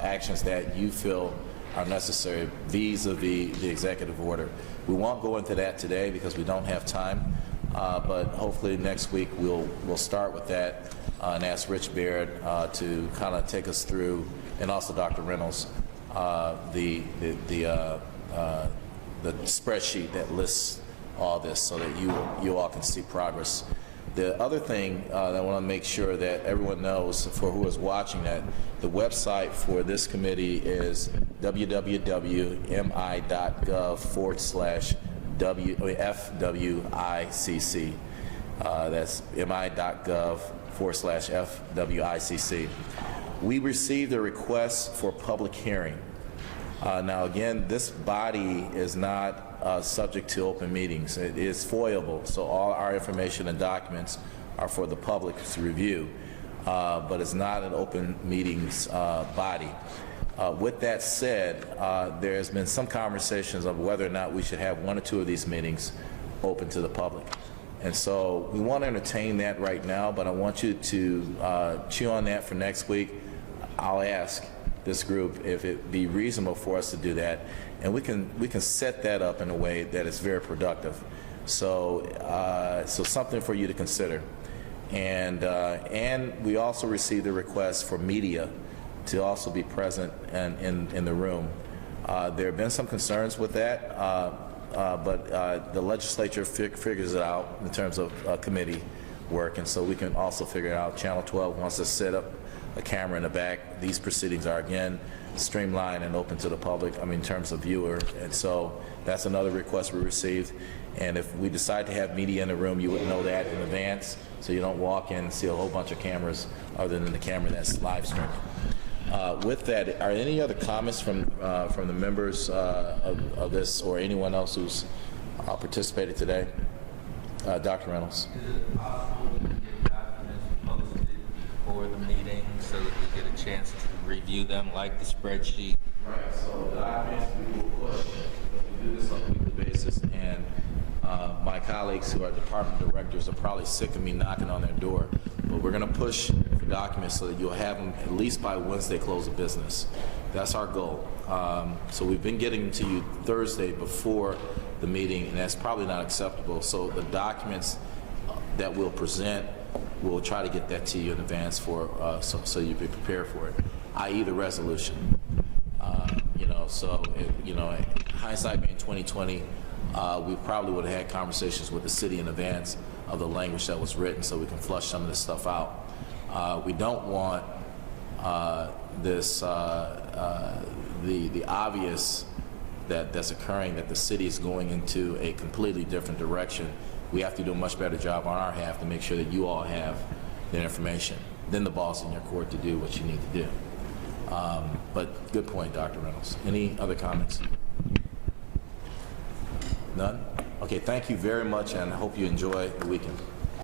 actions that you feel are necessary vis-a-vis the executive order. We won't go into that today because we don't have time, but hopefully next week we'll start with that and ask Rich Baird to kind of take us through, and also Dr. Reynolds, the spreadsheet that lists all this so that you all can see progress. The other thing that I want to make sure that everyone knows, for who is watching, that the website for this committee is www.mi.gov/FWICC. That's mi.gov/FWICC. We received a request for public hearing. Now again, this body is not subject to open meetings. It is FOIAble, so all our information and documents are for the public to review, but it's not an open meetings body. With that said, there's been some conversations of whether or not we should have one or two of these meetings open to the public. And so we want to entertain that right now, but I want you to chew on that for next week. I'll ask this group if it be reasonable for us to do that, and we can set that up in a way that is very productive. So so something for you to consider. And we also received a request for media to also be present in the room. There have been some concerns with that. but the legislature figures it out in terms of committee work, and so we can also figure it out. Channel 12 wants to set up a camera in the back. These proceedings are, again, streamlined and open to the public, I mean, in terms of viewer, and so that's another request we received. And if we decide to have media in the room, you would know that in advance, so you don't walk in and see a whole bunch of cameras other than the camera that's live streaming. With that, are any other comments from the members of this or anyone else who's participated today? Dr. Reynolds. Is it possible to get documents posted before the meeting so that we get a chance to review them, like the spreadsheet? Right, so the documents we will push, we do this on a weekly basis, and my colleagues who are department directors are probably sick of me knocking on their door, but we're going to push for documents so that you'll have them at least by Wednesday close of business. That's our goal. So we've been getting them to you Thursday before the meeting, and that's probably not acceptable. So the documents that we'll present, we'll try to get that to you in advance for so you be prepared for it, i.e. the resolution. So hindsight being 2020, we probably would have had conversations with the city in advance of the language that was written, so we can flush some of this stuff out. We don't want the obvious that's occurring, that the city is going into a completely different direction. We have to do a much better job on our half to make sure that you all have the information. Then the ball's in your court to do what you need to do. But good point, Dr. Reynolds. Any other comments? None? Okay, thank you very much, and I hope you enjoy the weekend.